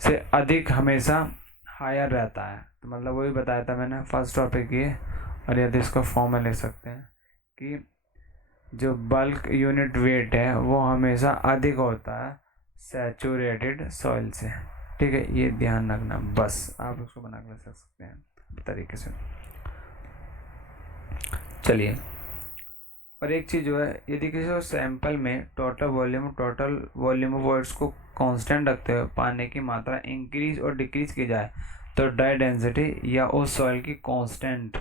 से अधिक हमेशा हायर रहता है। तो मतलब वही बताया था मैंने फर्स्ट टॉपिक ये, और यदि इसको फॉर्म में लिख सकते हैं कि जो बल्क यूनिट वेट है वो हमेशा अधिक होता है सैचुरेटेड सॉइल से। ठीक है, ये ध्यान रखना, बस आप उसको बना कर रख सकते हैं तरीके से। चलिए, और एक चीज़ जो है, यदि किसी सैंपल में टोटल वॉल्यूम ऑफ वर्ड्स को कांस्टेंट रखते हुए पानी की मात्रा इंक्रीज और डिक्रीज की जाए तो ड्राई डेंसिटी या उस सॉइल की कांस्टेंट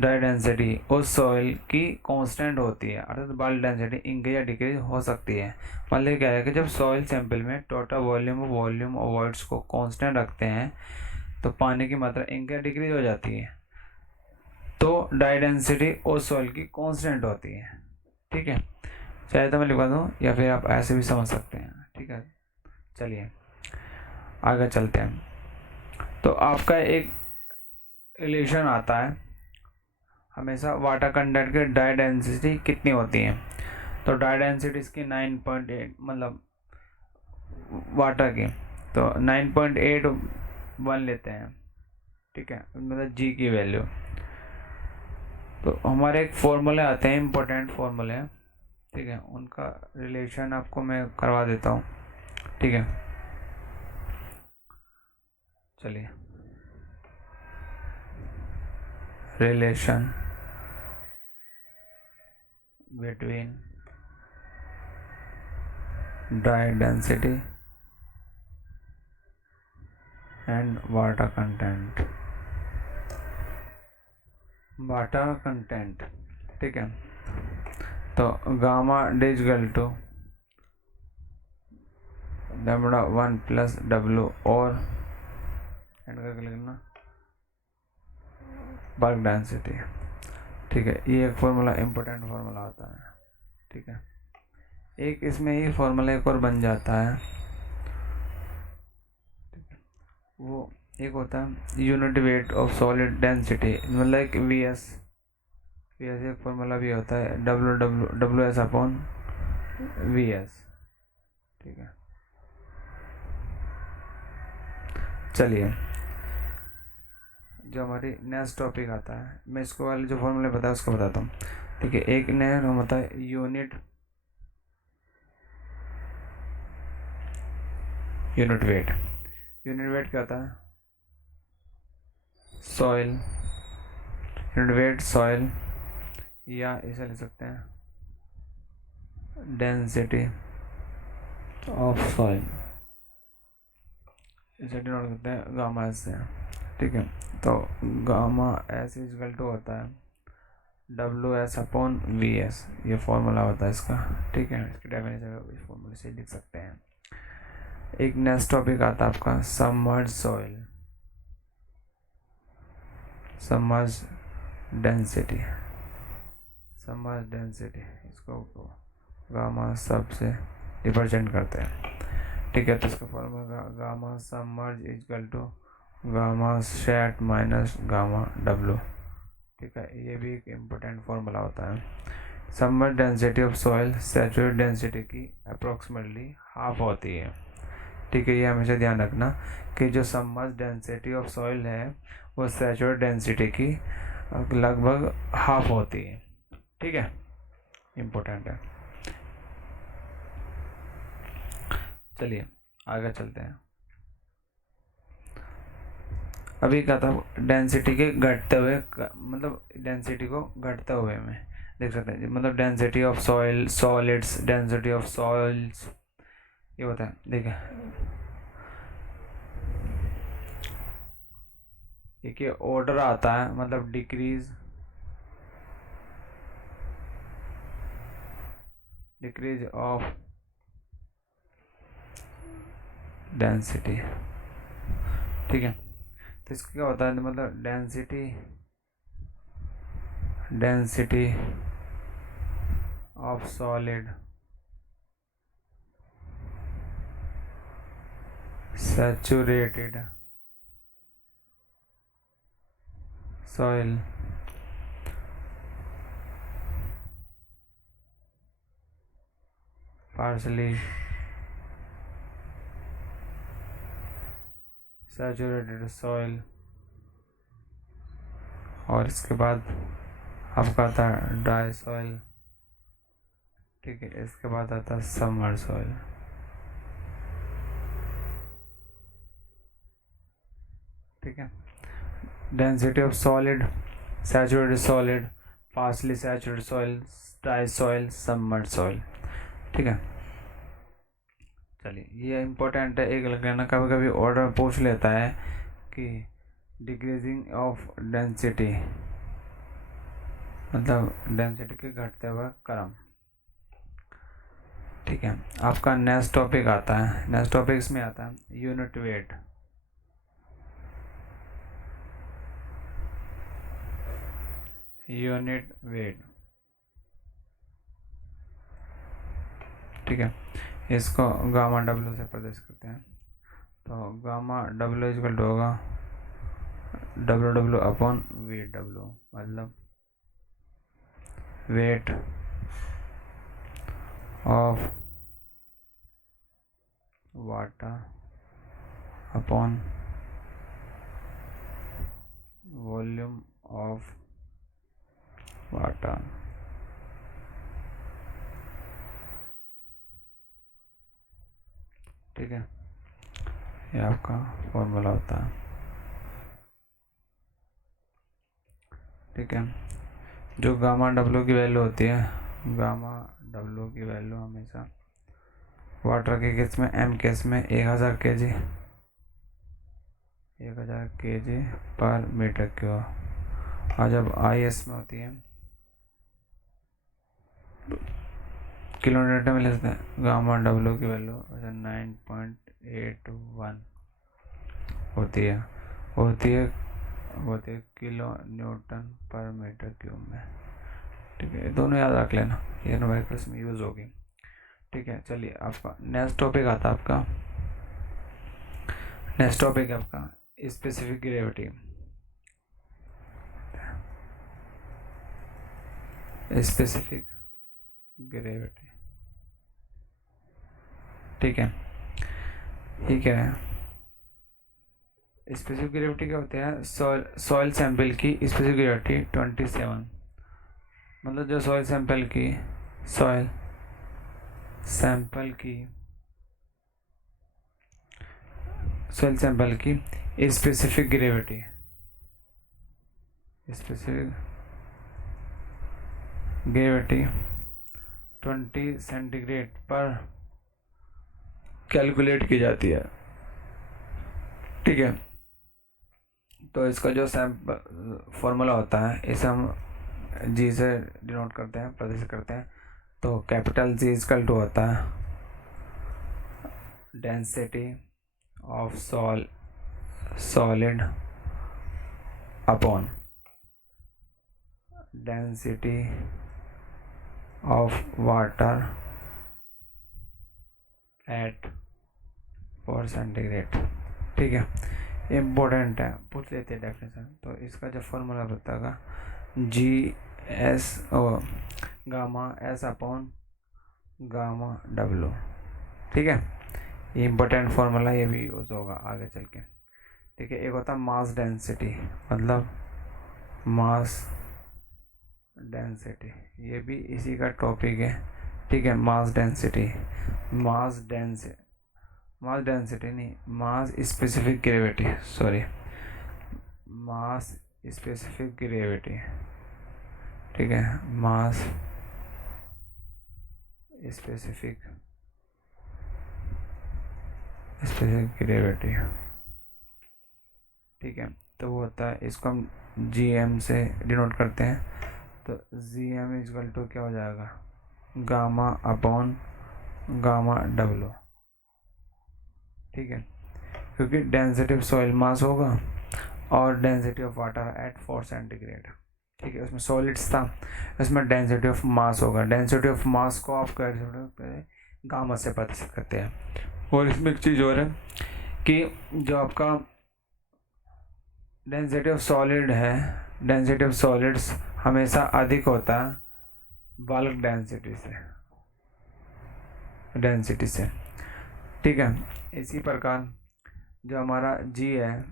ड्राई डेंसिटी उस सॉइल की कांस्टेंट होती है, अर्थात बल्क डेंसिटी इंक्रीज या डिक्रीज हो सकती है। मतलब क्या है कि जब सॉइल सैंपल में टोटल वॉल्यूम ऑफ वर्ड्स को कांस्टेंट रखते हैं तो पानी की मात्रा इंक्रीज या डिक्रीज हो जाती है, तो ड्राई डेंसिटी उस सॉइल की कांस्टेंट होती है। ठीक है, चाहे तो मैं लिखवा दूँ या फिर आप ऐसे भी समझ सकते हैं। ठीक है, चलिए आगे चलते हैं। तो आपका एक रिलेशन आता है हमेशा, वाटर कंटेंट की ड्राई डेंसिटी कितनी होती है। तो ड्राई डेंसिटी इसकी 9.8, मतलब वाटर की, तो 9.81 लेते हैं। ठीक है, मतलब जी की वैल्यू। तो हमारे एक फॉर्मूले आते हैं, इम्पोर्टेंट फॉर्मूले हैं। ठीक है, उनका रिलेशन आपको मैं करवा देता हूँ। ठीक है, चलिए, relation between dry density and water content. ठीक है, तो gamma D equal to lambda 1 plus W और एंड करके लिखना बल्क डेंसिटी। ठीक है, ये एक फॉर्मूला इम्पोर्टेंट फॉर्मूला होता है। ठीक है, एक इसमें ही फॉर्मूला एक और बन जाता है। वो एक होता है unit wait of solid density, मतलब वी एस एक फॉर्मूला भी होता है W S upon V S. ठीक है, चलिए, जो हमारी नेक्स्ट टॉपिक आता है, मैं इसको वाले जो फॉर्मूले बताया उसको बताता हूँ। ठीक है, एक नया नाम होता है यूनिट वेट। यूनिट वेट क्या होता है, सॉइल यूनिट वेट सॉइल, या इसे लिख सकते हैं डेंसिटी ऑफ सॉइल, इसे डिनोट करते हैं गामा एस से। ठीक है, तो गामा एस इजकल टू होता है W S upon V S, ये फॉर्मूला होता है इसका। ठीक है, इसकी डेफिनेशन इस फॉर्मूले से लिख सकते हैं। एक नेक्स्ट टॉपिक आता है आपका सबमर्ज सॉइल, सबमर्ज डेंसिटी। इसको गामा सब से रिप्रेजेंट करते हैं। ठीक है, तो इसका formula gamma submerge is equal to gamma sat minus gamma W. ठीक है, ये भी एक इम्पोर्टेंट फॉर्मूला होता है। Submerge density of soil saturated density की अप्रोक्सीमेटली हाफ होती है। ठीक है, ये हमेशा ध्यान रखना कि जो सबमर्ज डेंसिटी ऑफ सॉइल है वो सैचुरेटेड डेंसिटी की लगभग हाफ होती है। ठीक है, इम्पोर्टेंट है। चलिए आगे चलते हैं। अभी क्या था, डेंसिटी के घटते हुए, मतलब डेंसिटी को घटते हुए में देख सकते हैं, मतलब density of soil solids, density of soils, ये होता है। देखिए, एक ये ऑर्डर आता है, मतलब डिक्रीज ऑफ डेंसिटी। ठीक है, तो इसका क्या होता है, मतलब density of solid saturated soil partially saturated soil, और इसके बाद आपका आता है ड्राई सॉइल। ठीक है, इसके बाद आता है summer soil. Density of solid, saturated solid, partially saturated soil, dry soil, submerge soil. ठीक है, चलिए ये इम्पोर्टेंट है, एक लग लेना, कभी कभी ऑर्डर पूछ लेता है कि डिक्रीजिंग ऑफ डेंसिटी मतलब डेंसिटी के घटते हुए क्रम। ठीक है, आपका नेक्स्ट टॉपिक आता है, नेक्स्ट टॉपिक इसमें आता है यूनिट वेट। यूनिट वेट, ठीक है, इसको गामा डब्ल्यू से प्रदर्श करते हैं। तो गामा डब्ल्यू इक्वल टू होगा W W upon V W, मतलब weight of water upon volume of water. ठीक है, ये आपका फॉर्मूला होता है। ठीक है, जो गामा डब्ल्यू की वैल्यू होती है, गामा डब्ल्यू की वैल्यू हमेशा वाटर के केस में, एम केस में 1000 kg, 1000 kg पर मीटर क्यूब, और जब आई एस में होती है किलोमीटर में लेते हैं, गामा डब्ल्यू की वैल्यू 9.81 होती है किलो न्यूटन पर मीटर क्यूब में। ठीक है, दोनों याद रख लेना, ये न्यूमेरिकल्स में यूज़ होगी। ठीक है, चलिए आपका नेक्स्ट टॉपिक आता है, आपका नेक्स्ट टॉपिक है आपका स्पेसिफिक ग्रेविटी। स्पेसिफिक ग्रेविटी, ठीक है, ये क्या है? स्पेसिफिक ग्रेविटी क्या होते हैं? सॉइल सैंपल की स्पेसिफिक ग्रेविटी 27, मतलब जो सॉइल सैंपल की स्पेसिफिक ग्रेविटी 20 सेंटीग्रेड पर कैलकुलेट की जाती है। ठीक है, तो इसका जो सैंपल फॉर्मूला होता है, इसे हम जी से डिनोट करते हैं, प्रदर्शित करते हैं। तो कैपिटल जी इक्वल टू होता है density of solid upon density of water at 4 centigrade. ठीक है, इम्पोर्टेंट है, पूछ लेते हैं डेफिनेशन। तो इसका जो फॉर्मूला बताएगा G S gamma S upon gamma W. ठीक है, ये इम्पोर्टेंट फॉर्मूला, ये भी यूज होगा आगे चल के। ठीक है, एक होता है मास डेंसिटी, मतलब मास डेंसिटी, ये भी इसी का टॉपिक है। ठीक है, मास डेंसिटी नहीं, मास स्पेसिफिक ग्रेविटी, सॉरी, मास स्पेसिफिक ग्रेविटी। ठीक है, मास स्पेसिफिक ग्रेविटी। ठीक है, तो वो होता है, इसको हम जी एम से डिनोट करते हैं। तो जी एम इक्वल टू क्या हो जाएगा? Gamma upon gamma W. ठीक है, क्योंकि डेंसिटी ऑफ सॉइल मास होगा और density of water at 4 centigrade. ठीक है, उसमें सॉलिड्स था, इसमें डेंसिटी ऑफ मास होगा। डेंसिटी ऑफ मास को आप गामा से प्रदर्शित करते हैं। और इसमें एक चीज़ और है कि जो आपका डेंसिटी ऑफ सॉलिड है, डेंसिटी ऑफ सॉलिड्स हमेशा अधिक होता है बल्क डेंसिटी से। ठीक है, इसी प्रकार जो हमारा जी है,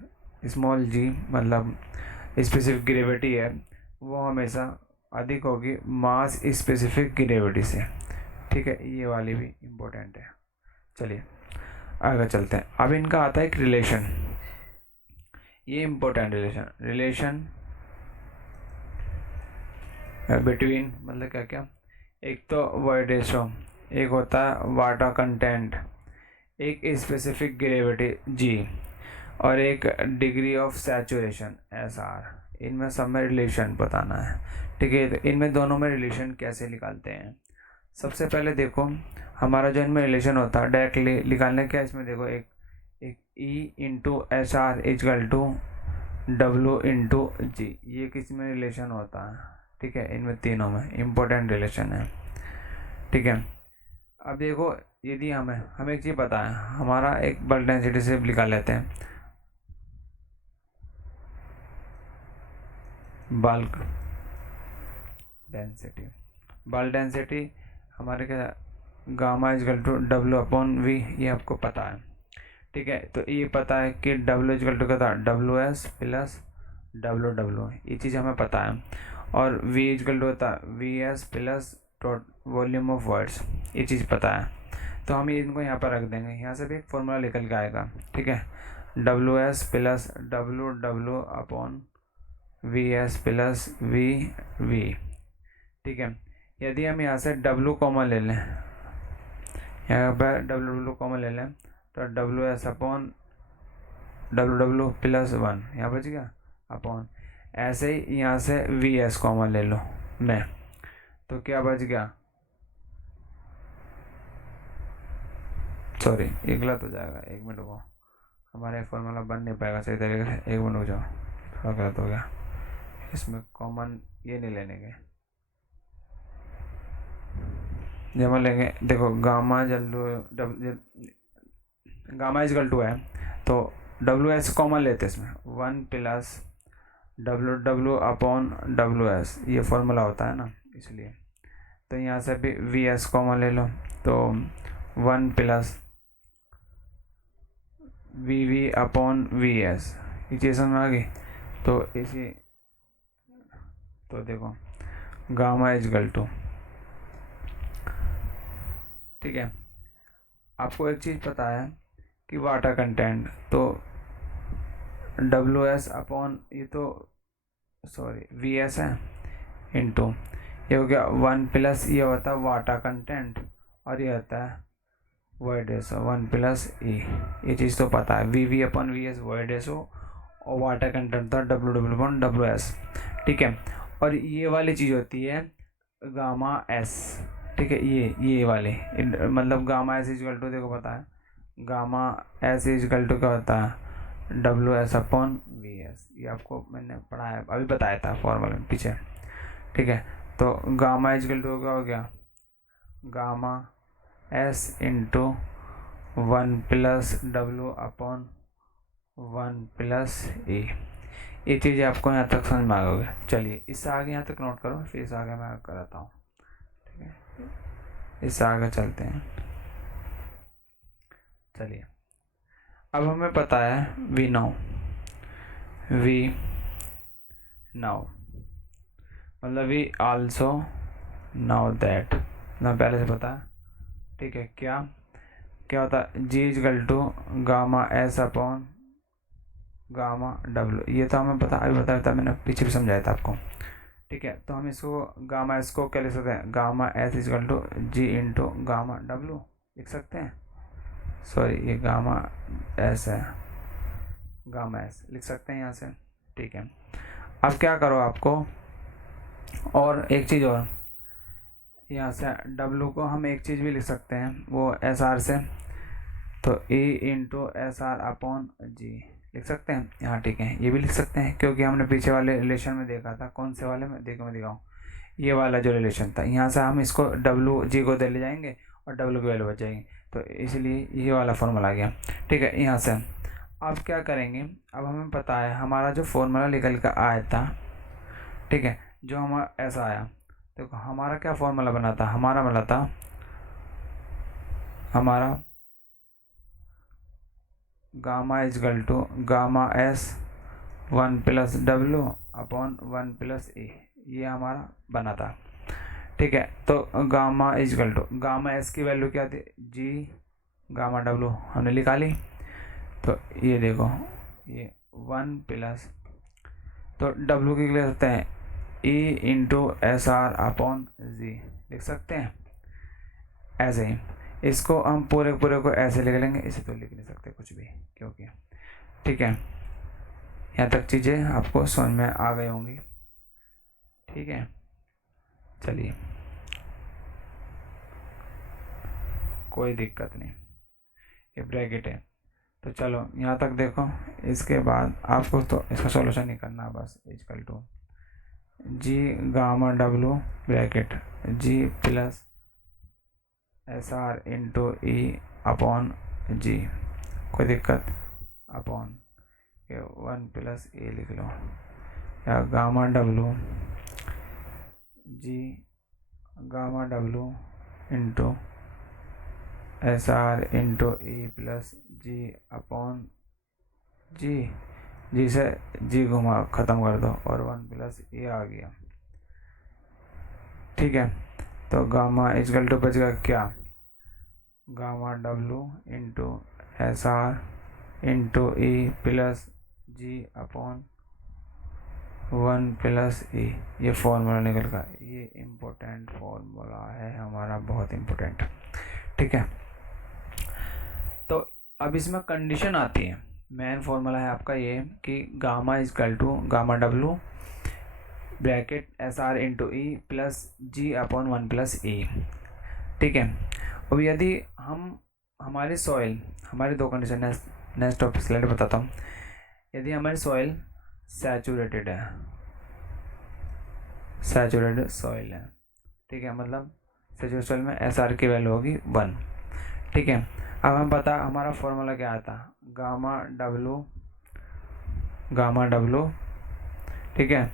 स्मॉल जी, मतलब स्पेसिफिक ग्रेविटी है, वो हमेशा अधिक होगी मास स्पेसिफिक ग्रेविटी से। ठीक है, ये वाली भी इम्पोर्टेंट है। चलिए आगे चलते हैं। अब इनका आता है एक रिलेशन। ये इम्पोर्टेंट रिलेशन बिटवीन मतलब क्या क्या, एक तो वॉइड रेशो, एक होता है वाटर कंटेंट, एक स्पेसिफिक ग्रेविटी जी, और एक डिग्री ऑफ सैचुरेशन SR। इनमें सब में रिलेशन बताना है। ठीक है, तो इनमें दोनों में रिलेशन कैसे निकालते हैं। सबसे पहले देखो हमारा जो इनमें रिलेशन होता है डायरेक्टली निकालने का, इसमें देखो एक E into SR equal to W into G, ये किस में रिलेशन होता है। ठीक है, इनमें तीनों में इम्पोर्टेंट रिलेशन है। ठीक है, अब देखो यदि हमें एक चीज़ पता है, हमारा एक बल्क डेंसिटी से निकाल लेते हैं, बल्क डेंसिटी हमारे क्या, गामा इजकल टू W/V, ये आपको पता है। ठीक है, तो ये पता है कि W इजकल टू क्या था, WS प्लस WW, ये चीज़ हमें पता है। और V इजकल टू होता है VS plus volume of words, ये चीज़ पता है। तो हम इनको यहाँ पर रख देंगे, यहाँ से भी एक फॉर्मूला निकल के आएगा। ठीक है, WS plus WW upon VS plus VV। ठीक है, यदि हम यहाँ से W कॉमन ले लें, यहाँ पर WW कॉमन ले लें, तो WS अपॉन WW प्लस 1 यहाँ बच गया अपॉन, ऐसे ही यहाँ से VS कॉमन ले लो मैं, तो क्या बच गया, सॉरी ये गलत हो जाएगा, एक मिनट को, हमारे फॉर्मूला बन नहीं पाएगा सही तरीके से, एक मिनट हो जाओ, थोड़ा गलत हो गया, इसमें कॉमन ये नहीं लेने के, जब हम लेंगे देखो गामा गामा इजकल टू है, तो WS कॉमन लेते हैं इसमें, 1 प्लस WW अपॉन WS, ये फॉर्मूला होता है ना इसलिए। तो यहाँ से भी VS कॉमन ले लो, तो 1 प्लस VV अपॉन VS, ये चीज़ समझ में आ गई। तो इसी, तो देखो गामा इजकल टू, ठीक है, आपको एक चीज़ पता है कि वाटर कंटेंट, तो WS अपॉन ये तो सॉरी VS है इंटू, ये हो गया 1 प्लस ये होता है वाटर कंटेंट, और ये होता है वॉइड रेशो 1 प्लस E, ये चीज़ तो पता है। VV upon VS void ratio, और वाटर कंटेंट था WW अपॉन WS। ठीक है, और ये वाली चीज़ होती है गामा S। ठीक है, ये वाले मतलब गामा S इजकल टू, देखो पता है गामा S इजकल टू क्या होता है, WS अपॉन VS, ये आपको मैंने पढ़ाया अभी बताया था फॉर्मूला में पीछे। ठीक है, तो गामा इजकल टू क्या हो गया, gamma S into 1 plus W upon 1 plus E, ये चीज़ें आपको यहाँ तक समझ में आ गई। चलिए इससे आगे यहाँ तक नोट करो, फिर इससे आगे मैं कराता हूँ। ठीक है, इससे आगे चलते हैं। चलिए, अब हमें पता है वी नाउ मतलब वी आल्सो नाउ दैट, ना पहले से पता है। ठीक है, क्या होता है, G is equal to gamma S upon gamma W, ये तो हमें पता अभी बताया था, मैंने पीछे भी समझाया था आपको। ठीक है, तो हम इसको गामा S को क्या लिख सकते हैं, gamma S is equal to G into gamma W लिख सकते हैं, सॉरी ये गामा S है, गामा S लिख सकते हैं यहाँ से। ठीक है, अब क्या करो आपको, और एक चीज़ और, यहाँ से W को हम एक चीज़ भी लिख सकते हैं, वो SR से, तो E into SR upon G लिख सकते हैं यहाँ। ठीक है, ये भी लिख सकते हैं क्योंकि हमने पीछे वाले रिलेशन में देखा था, कौन से वाले में देखो मैं दिखाऊँ, ये वाला जो रिलेशन था, यहाँ से हम इसको WG को दे ले जाएंगे और W की वैल्यू बच जाएगी, तो इसलिए ये वाला फॉर्मूला आ गया। ठीक है, यहाँ से अब क्या करेंगे, अब हमें पता है हमारा जो फॉर्मूला निकल कर आया था, ठीक है, जो हमारा ऐसा आया, देखो हमारा क्या फॉर्मूला बना था, हमारा बना था हमारा gamma is equal to gamma S 1 plus W upon 1 plus E, ये हमारा बना था। ठीक है, तो gamma is equal to gamma S की वैल्यू क्या थी, G गामा W हमने निकाली, तो ये देखो ये वन प्लस, तो डब्लू की लिख सकते हैं E into S R upon G, लिख सकते हैं ऐसे ही। इसको हम पूरे पूरे को ऐसे लिख लेंगे, इसे तो लिख नहीं सकते कुछ भी क्योंकि, ठीक है। यहाँ तक चीज़ें आपको समझ में आ गई होंगी, ठीक है। चलिए, कोई दिक्कत नहीं, ये ब्रैकेट है। तो चलो यहाँ तक देखो, इसके बाद आपको तो इसका सॉल्यूशन ही करना, बस equal to G gamma W bracket G plus S R into E upon G, कोई दिक्कत, अपॉन ये वन प्लस ए लिख लो, या gamma W G gamma W into S R into E plus G upon G से जी घुमा ख़त्म कर दो और वन प्लस ए आ गया, ठीक है। तो गामा इक्वल टू बचेगा क्या, gamma W into S R into E plus G upon one plus E, ये फॉर्मूला निकल का, ये इम्पोर्टेंट फॉर्मूला है हमारा, बहुत इम्पोर्टेंट, ठीक है। तो अब इसमें कंडीशन आती है, मेन फॉर्मूला है आपका ये कि gamma equal to gamma W bracket S R into E plus G upon one plus E, ठीक है। अब यदि हम हमारी सॉइल, हमारी दो कंडीशन है, नेक्स्ट टॉपिक स्लाइड बताता हूँ। यदि हमारी सॉइल सैचुरेटेड है, सैचुरेटेड सॉइल है, ठीक है, मतलब सैचुरेटेड सॉइल में एस आर की वैल्यू होगी 1, ठीक है। अब हम पता हमारा फॉर्मूला क्या आता, गामा डब्लू, ठीक है,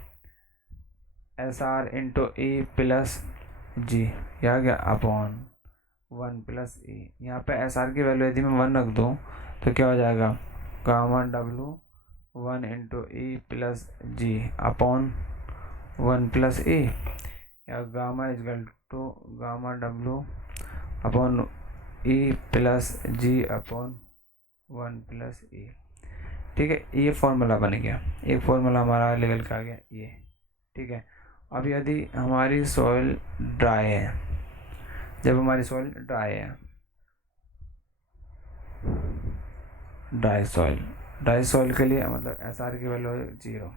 S R into E plus G, यह गया अपॉन वन प्लस ई। यहाँ पे एस आर की वैल्यू यदि मैं 1 रख दूँ तो क्या हो जाएगा, gamma W 1 into E plus G upon one plus E, या gamma equal to gamma W upon E plus G upon one plus E, ठीक है। ये फॉर्मूला बन गया, एक फॉर्मूला हमारा लेवल का आ गया ये, ठीक है। अब यदि हमारी सॉइल ड्राई है, जब हमारी सॉइल ड्राई है, ड्राई सॉइल के लिए मतलब एस आर की वैल्यू है 0,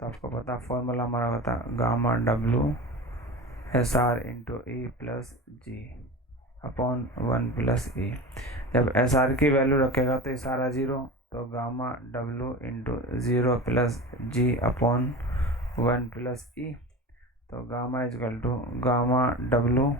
तो आपको पता फॉर्मूला हमारा होता gamma W S R into E plus G upon one plus E. जब एस आर की वैल्यू रखेगा तो ये सारा 0, तो gamma W into 0 plus G upon one plus E, तो gamma equal to gamma W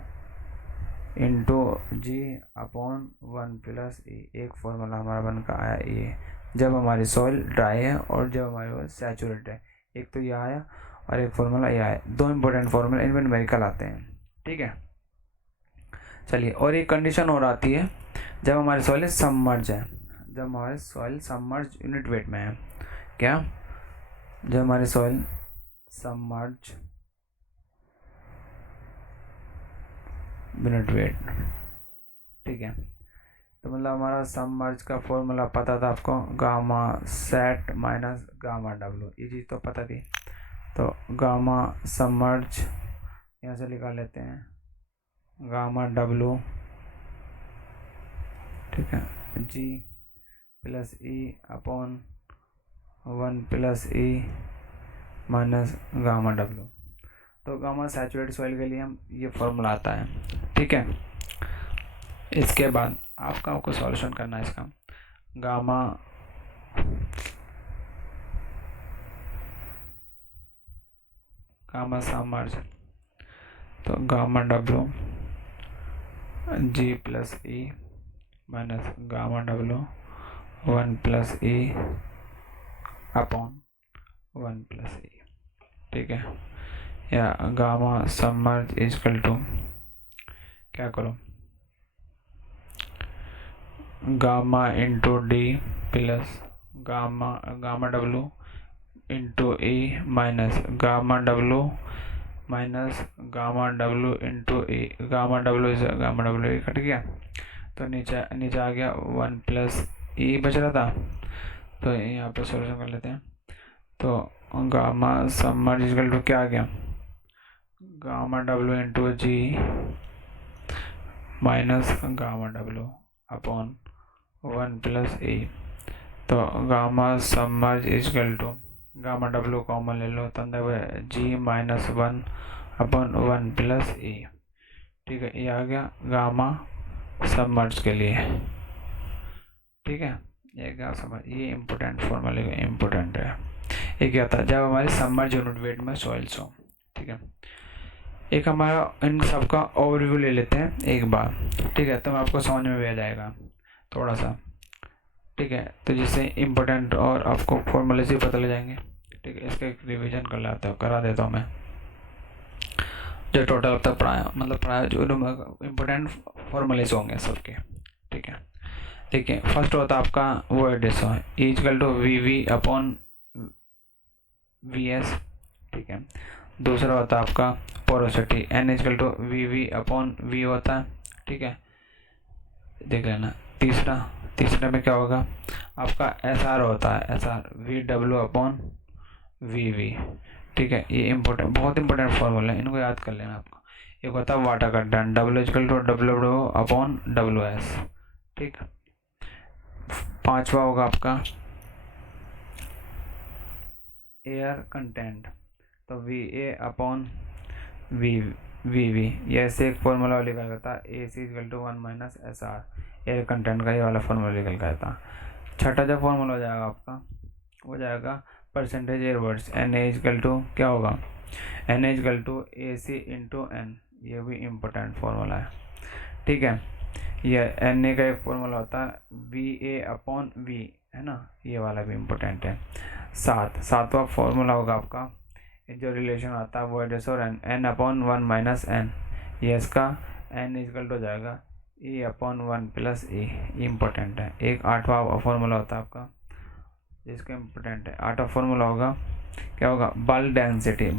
into G upon one plus E. एक फॉर्मूला हमारा बनकर आया ये, जब हमारी सॉइल ड्राई है और जब हमारी सॉइल सैचुरेटेड है। एक तो ये आया और एक फॉर्मूला ये आया, दो इंपॉर्टेंट फॉर्मूला इनमें न्यूमेरिकल आते हैं, ठीक है। चलिए, और एक कंडीशन और आती है जब हमारी सॉइल सबमर्ज है, जब हमारी सॉइल सबमर्ज यूनिट वेट में है, क्या, जब हमारी सॉइल सबमर्ज यूनिट वेट, ठीक है। तो मतलब हमारा सबमर्ज का फॉर्मूला पता था आपको, gamma sat minus gamma W, ये चीज़ तो पता थी। तो गामा सबमर्ज यहाँ से निकाल लेते हैं, गामा डब्लू, ठीक है, G plus E upon one plus E minus gamma W. तो गामा सैचुरेटेड सॉइल के लिए हम ये फॉर्मूला आता है, ठीक है। इसके बाद आपको सॉल्यूशन करना है इसका, गामा सबमर्ज, तो gamma W G plus E minus gamma W one plus E upon one plus E, ठीक है। या गामा सबमर्ज इक्वल टू, क्या करो, gamma into D plus gamma W into E minus gamma W into E, gamma W cut गया, तो नीचे आ गया वन प्लस ई बच रहा था, तो यहाँ पे सोल्यूशन कर लेते हैं। तो गामा सबमर्ज इक्वल टू क्या आ गया, gamma W into G minus gamma W upon 1 plus A. तो gamma submerge equal to gamma W common ले लो तो अंदर G minus 1 upon 1 plus A. ठीक है, ये आ गया गामा सबमर्ज के लिए। ठीक है, ये क्या समझ, ये इम्पोर्टेंट फॉर्मूले इम्पोर्टेंट है। ये क्या था, जब हमारे सबमर्ज यूनिट वेट में सॉइल्स हो। ठीक है, एक हमारा इन सब का ओवरव्यू ले लेते हैं एक बार। ठीक है, तो आपको समझ में भी आ जाएगा थोड़ा सा। ठीक है, तो जिससे इम्पोर्टेंट और आपको फॉर्मूले से पता लग जाएंगे। ठीक है, इसका एक रिवीजन करा देता हूँ मैं, जो टोटल अब तक पढ़ाया, मतलब पढ़ाया जो इम्पोर्टेंट फॉर्मूलेस होंगे सबके। ठीक है, देखिए फर्स्ट होता है आपका वो एड्रेस है equal to V V upon V S. ठीक है, दूसरा होता है आपका porosity N equal to V V upon V होता है। ठीक है, देख लेना। तीसरा में क्या होगा आपका एस आर होता है, S R V W upon V V. ठीक है, ये इम्पोर्टेंट, बहुत इंपॉर्टेंट फॉर्मूला है, इनको याद कर लेना आपको। एक होता है water content W equal to W upon W S. ठीक, पांचवा होगा आपका एयर कंटेंट, तो V A upon V V V. ये ऐसे एक फॉर्मूला निकल गया था, A C equal to 1 minus S R, air content का ये वाला फॉर्मूला निकल गया था। छठा जो फॉर्मूला हो जाएगा आपका, हो जाएगा percentage air voids, N A equal to क्या होगा, N A equal to A C into N. ये भी इम्पोर्टेंट फॉर्मूला है। ठीक है, ये एन ए का एक फॉर्मूला होता है वी ए अपॉन वी, है ना, ये वाला भी इम्पोर्टेंट है। सातवां फॉर्मूला होगा आपका, जो रिलेशन आता है वो एड्रेस और एन अपॉन 1 माइनस एन, ये इसका एन इक्वल हो जाएगा ई अपॉन 1 प्लस ई, इम्पोर्टेंट है। एक आठवां फॉर्मूला होता है आपका जिसका इम्पोर्टेंट है, आठवां फॉर्मूला होगा क्या होगा, bulk density,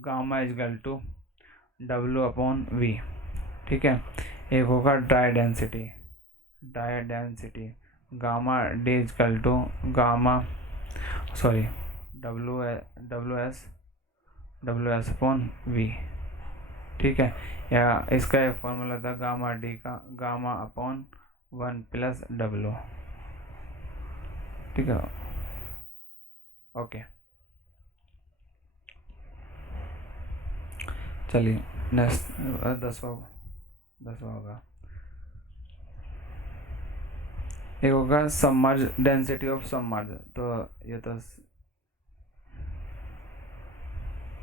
gamma equal to W upon V. ठीक है, एक होगा dry density gamma D equal to gamma W S upon V. ठीक है, या इसका एक फॉर्मूला था गामा डी का गामा अपॉन 1 प्लस डब्ल्यू। ठीक है, ओके। चलिए नेक्स्ट 10वां होगा, एक होगा सबमर्ज डेंसिटी ऑफ सबमर्ज। तो ये तो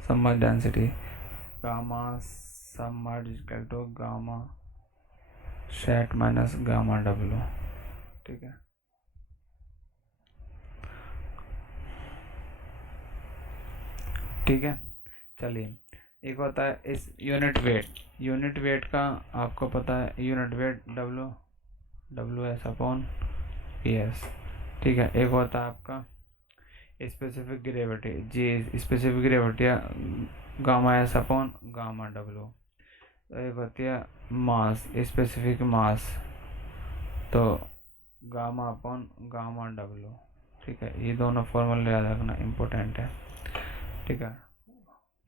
submerge density gamma submerge equal to gamma sat minus gamma W. ठीक है, ठीक है। चलिए, एक होता है इस यूनिट वेट का आपको पता है, unit weight W S upon P S. ठीक है, एक होता है आपका specific gravity G, specific gravity gamma S upon gamma W. एक होती है मास, स्पेसिफिक मास, तो गामा अपॉन गामा डब्ल्यू। ठीक है, ये दोनों फॉर्मूला याद रखना इम्पोर्टेंट है। ठीक है,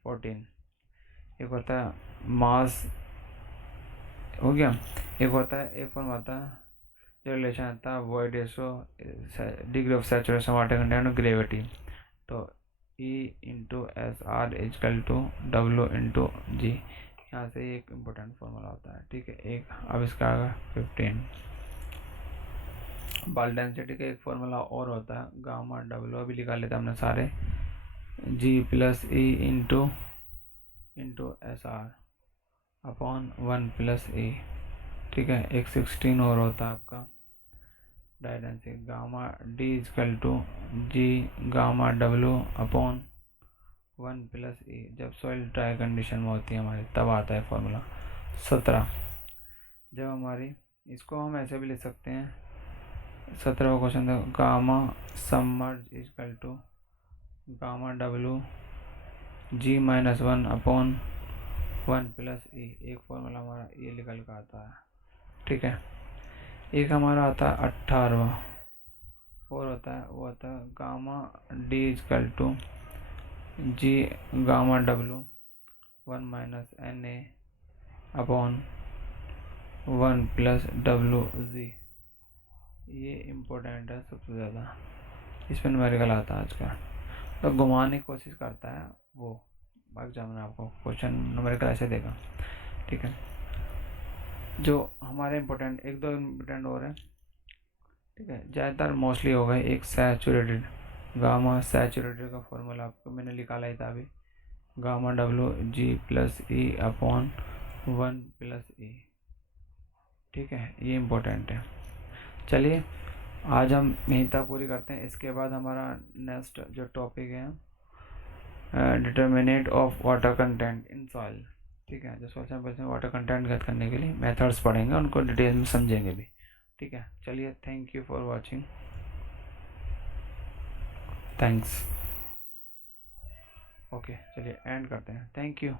14। एक होता है मास, हो गया। एक होता है, एक फॉर्म आता है जो रिलेशन आता है void ratio degree of saturation water content और ग्रेविटी। तो E into S R is equal to W into G, यहाँ से एक इम्पोर्टेंट फॉर्मूला होता है। ठीक है, एक अब इसका आएगा 15। बल्क डेंसिटी का एक फॉर्मूला और होता है गामा डब्ल्यू, अभी लिखा लेते हैं हमने सारे, G plus E into S R upon 1 plus A. ठीक है, एक 16 और होता है आपका dry density gamma D is equal to G gamma W upon 1 plus A. जब सॉइल ड्राई कंडीशन में होती है हमारी तब आता है फॉर्मूला। 17, जब हमारी, इसको हम ऐसे भी लिख सकते हैं, 17वां क्वेश्चन था gamma submerge is equal to gamma W G minus 1 upon 1 plus E. एक फॉर्मूला हमारा ये निकल का आता है। ठीक है, एक हमारा आता है 18वां, 4 होता है वो होता है gamma D is equal to G gamma W 1 minus N A upon 1 plus W G. ये इम्पोर्टेंट है सबसे ज़्यादा, इसमें न्यूमेरिकल आता है आज का, तो घुमाने की कोशिश करता है वो एग्जामिनर आपको क्वेश्चन न्यूमेरिकल ऐसे देगा। ठीक है, जो हमारे इम्पोर्टेंट एक दो इम्पोर्टेंट और है। ठीक है, ज़्यादातर मोस्टली हो गए। एक सैचुरेटेड, गामा सैचुरेटेड का फॉर्मूला आपको मैंने निकाला ही था अभी, gamma W G plus E upon 1 plus E. ठीक है, ये इम्पोर्टेंट है। चलिए आज हम यहीं तक पूरी करते हैं। इसके बाद हमारा नेक्स्ट जो टॉपिक है determinate of water content in soil. ठीक है, जो सॉइल सैंपल्स में वाटर कंटेंट ज्ञात करने के लिए मेथड्स पढ़ेंगे, उनको डिटेल में समझेंगे भी। ठीक है, चलिए thank you for watching, thanks. Okay चलिए एंड करते हैं, थैंक यू।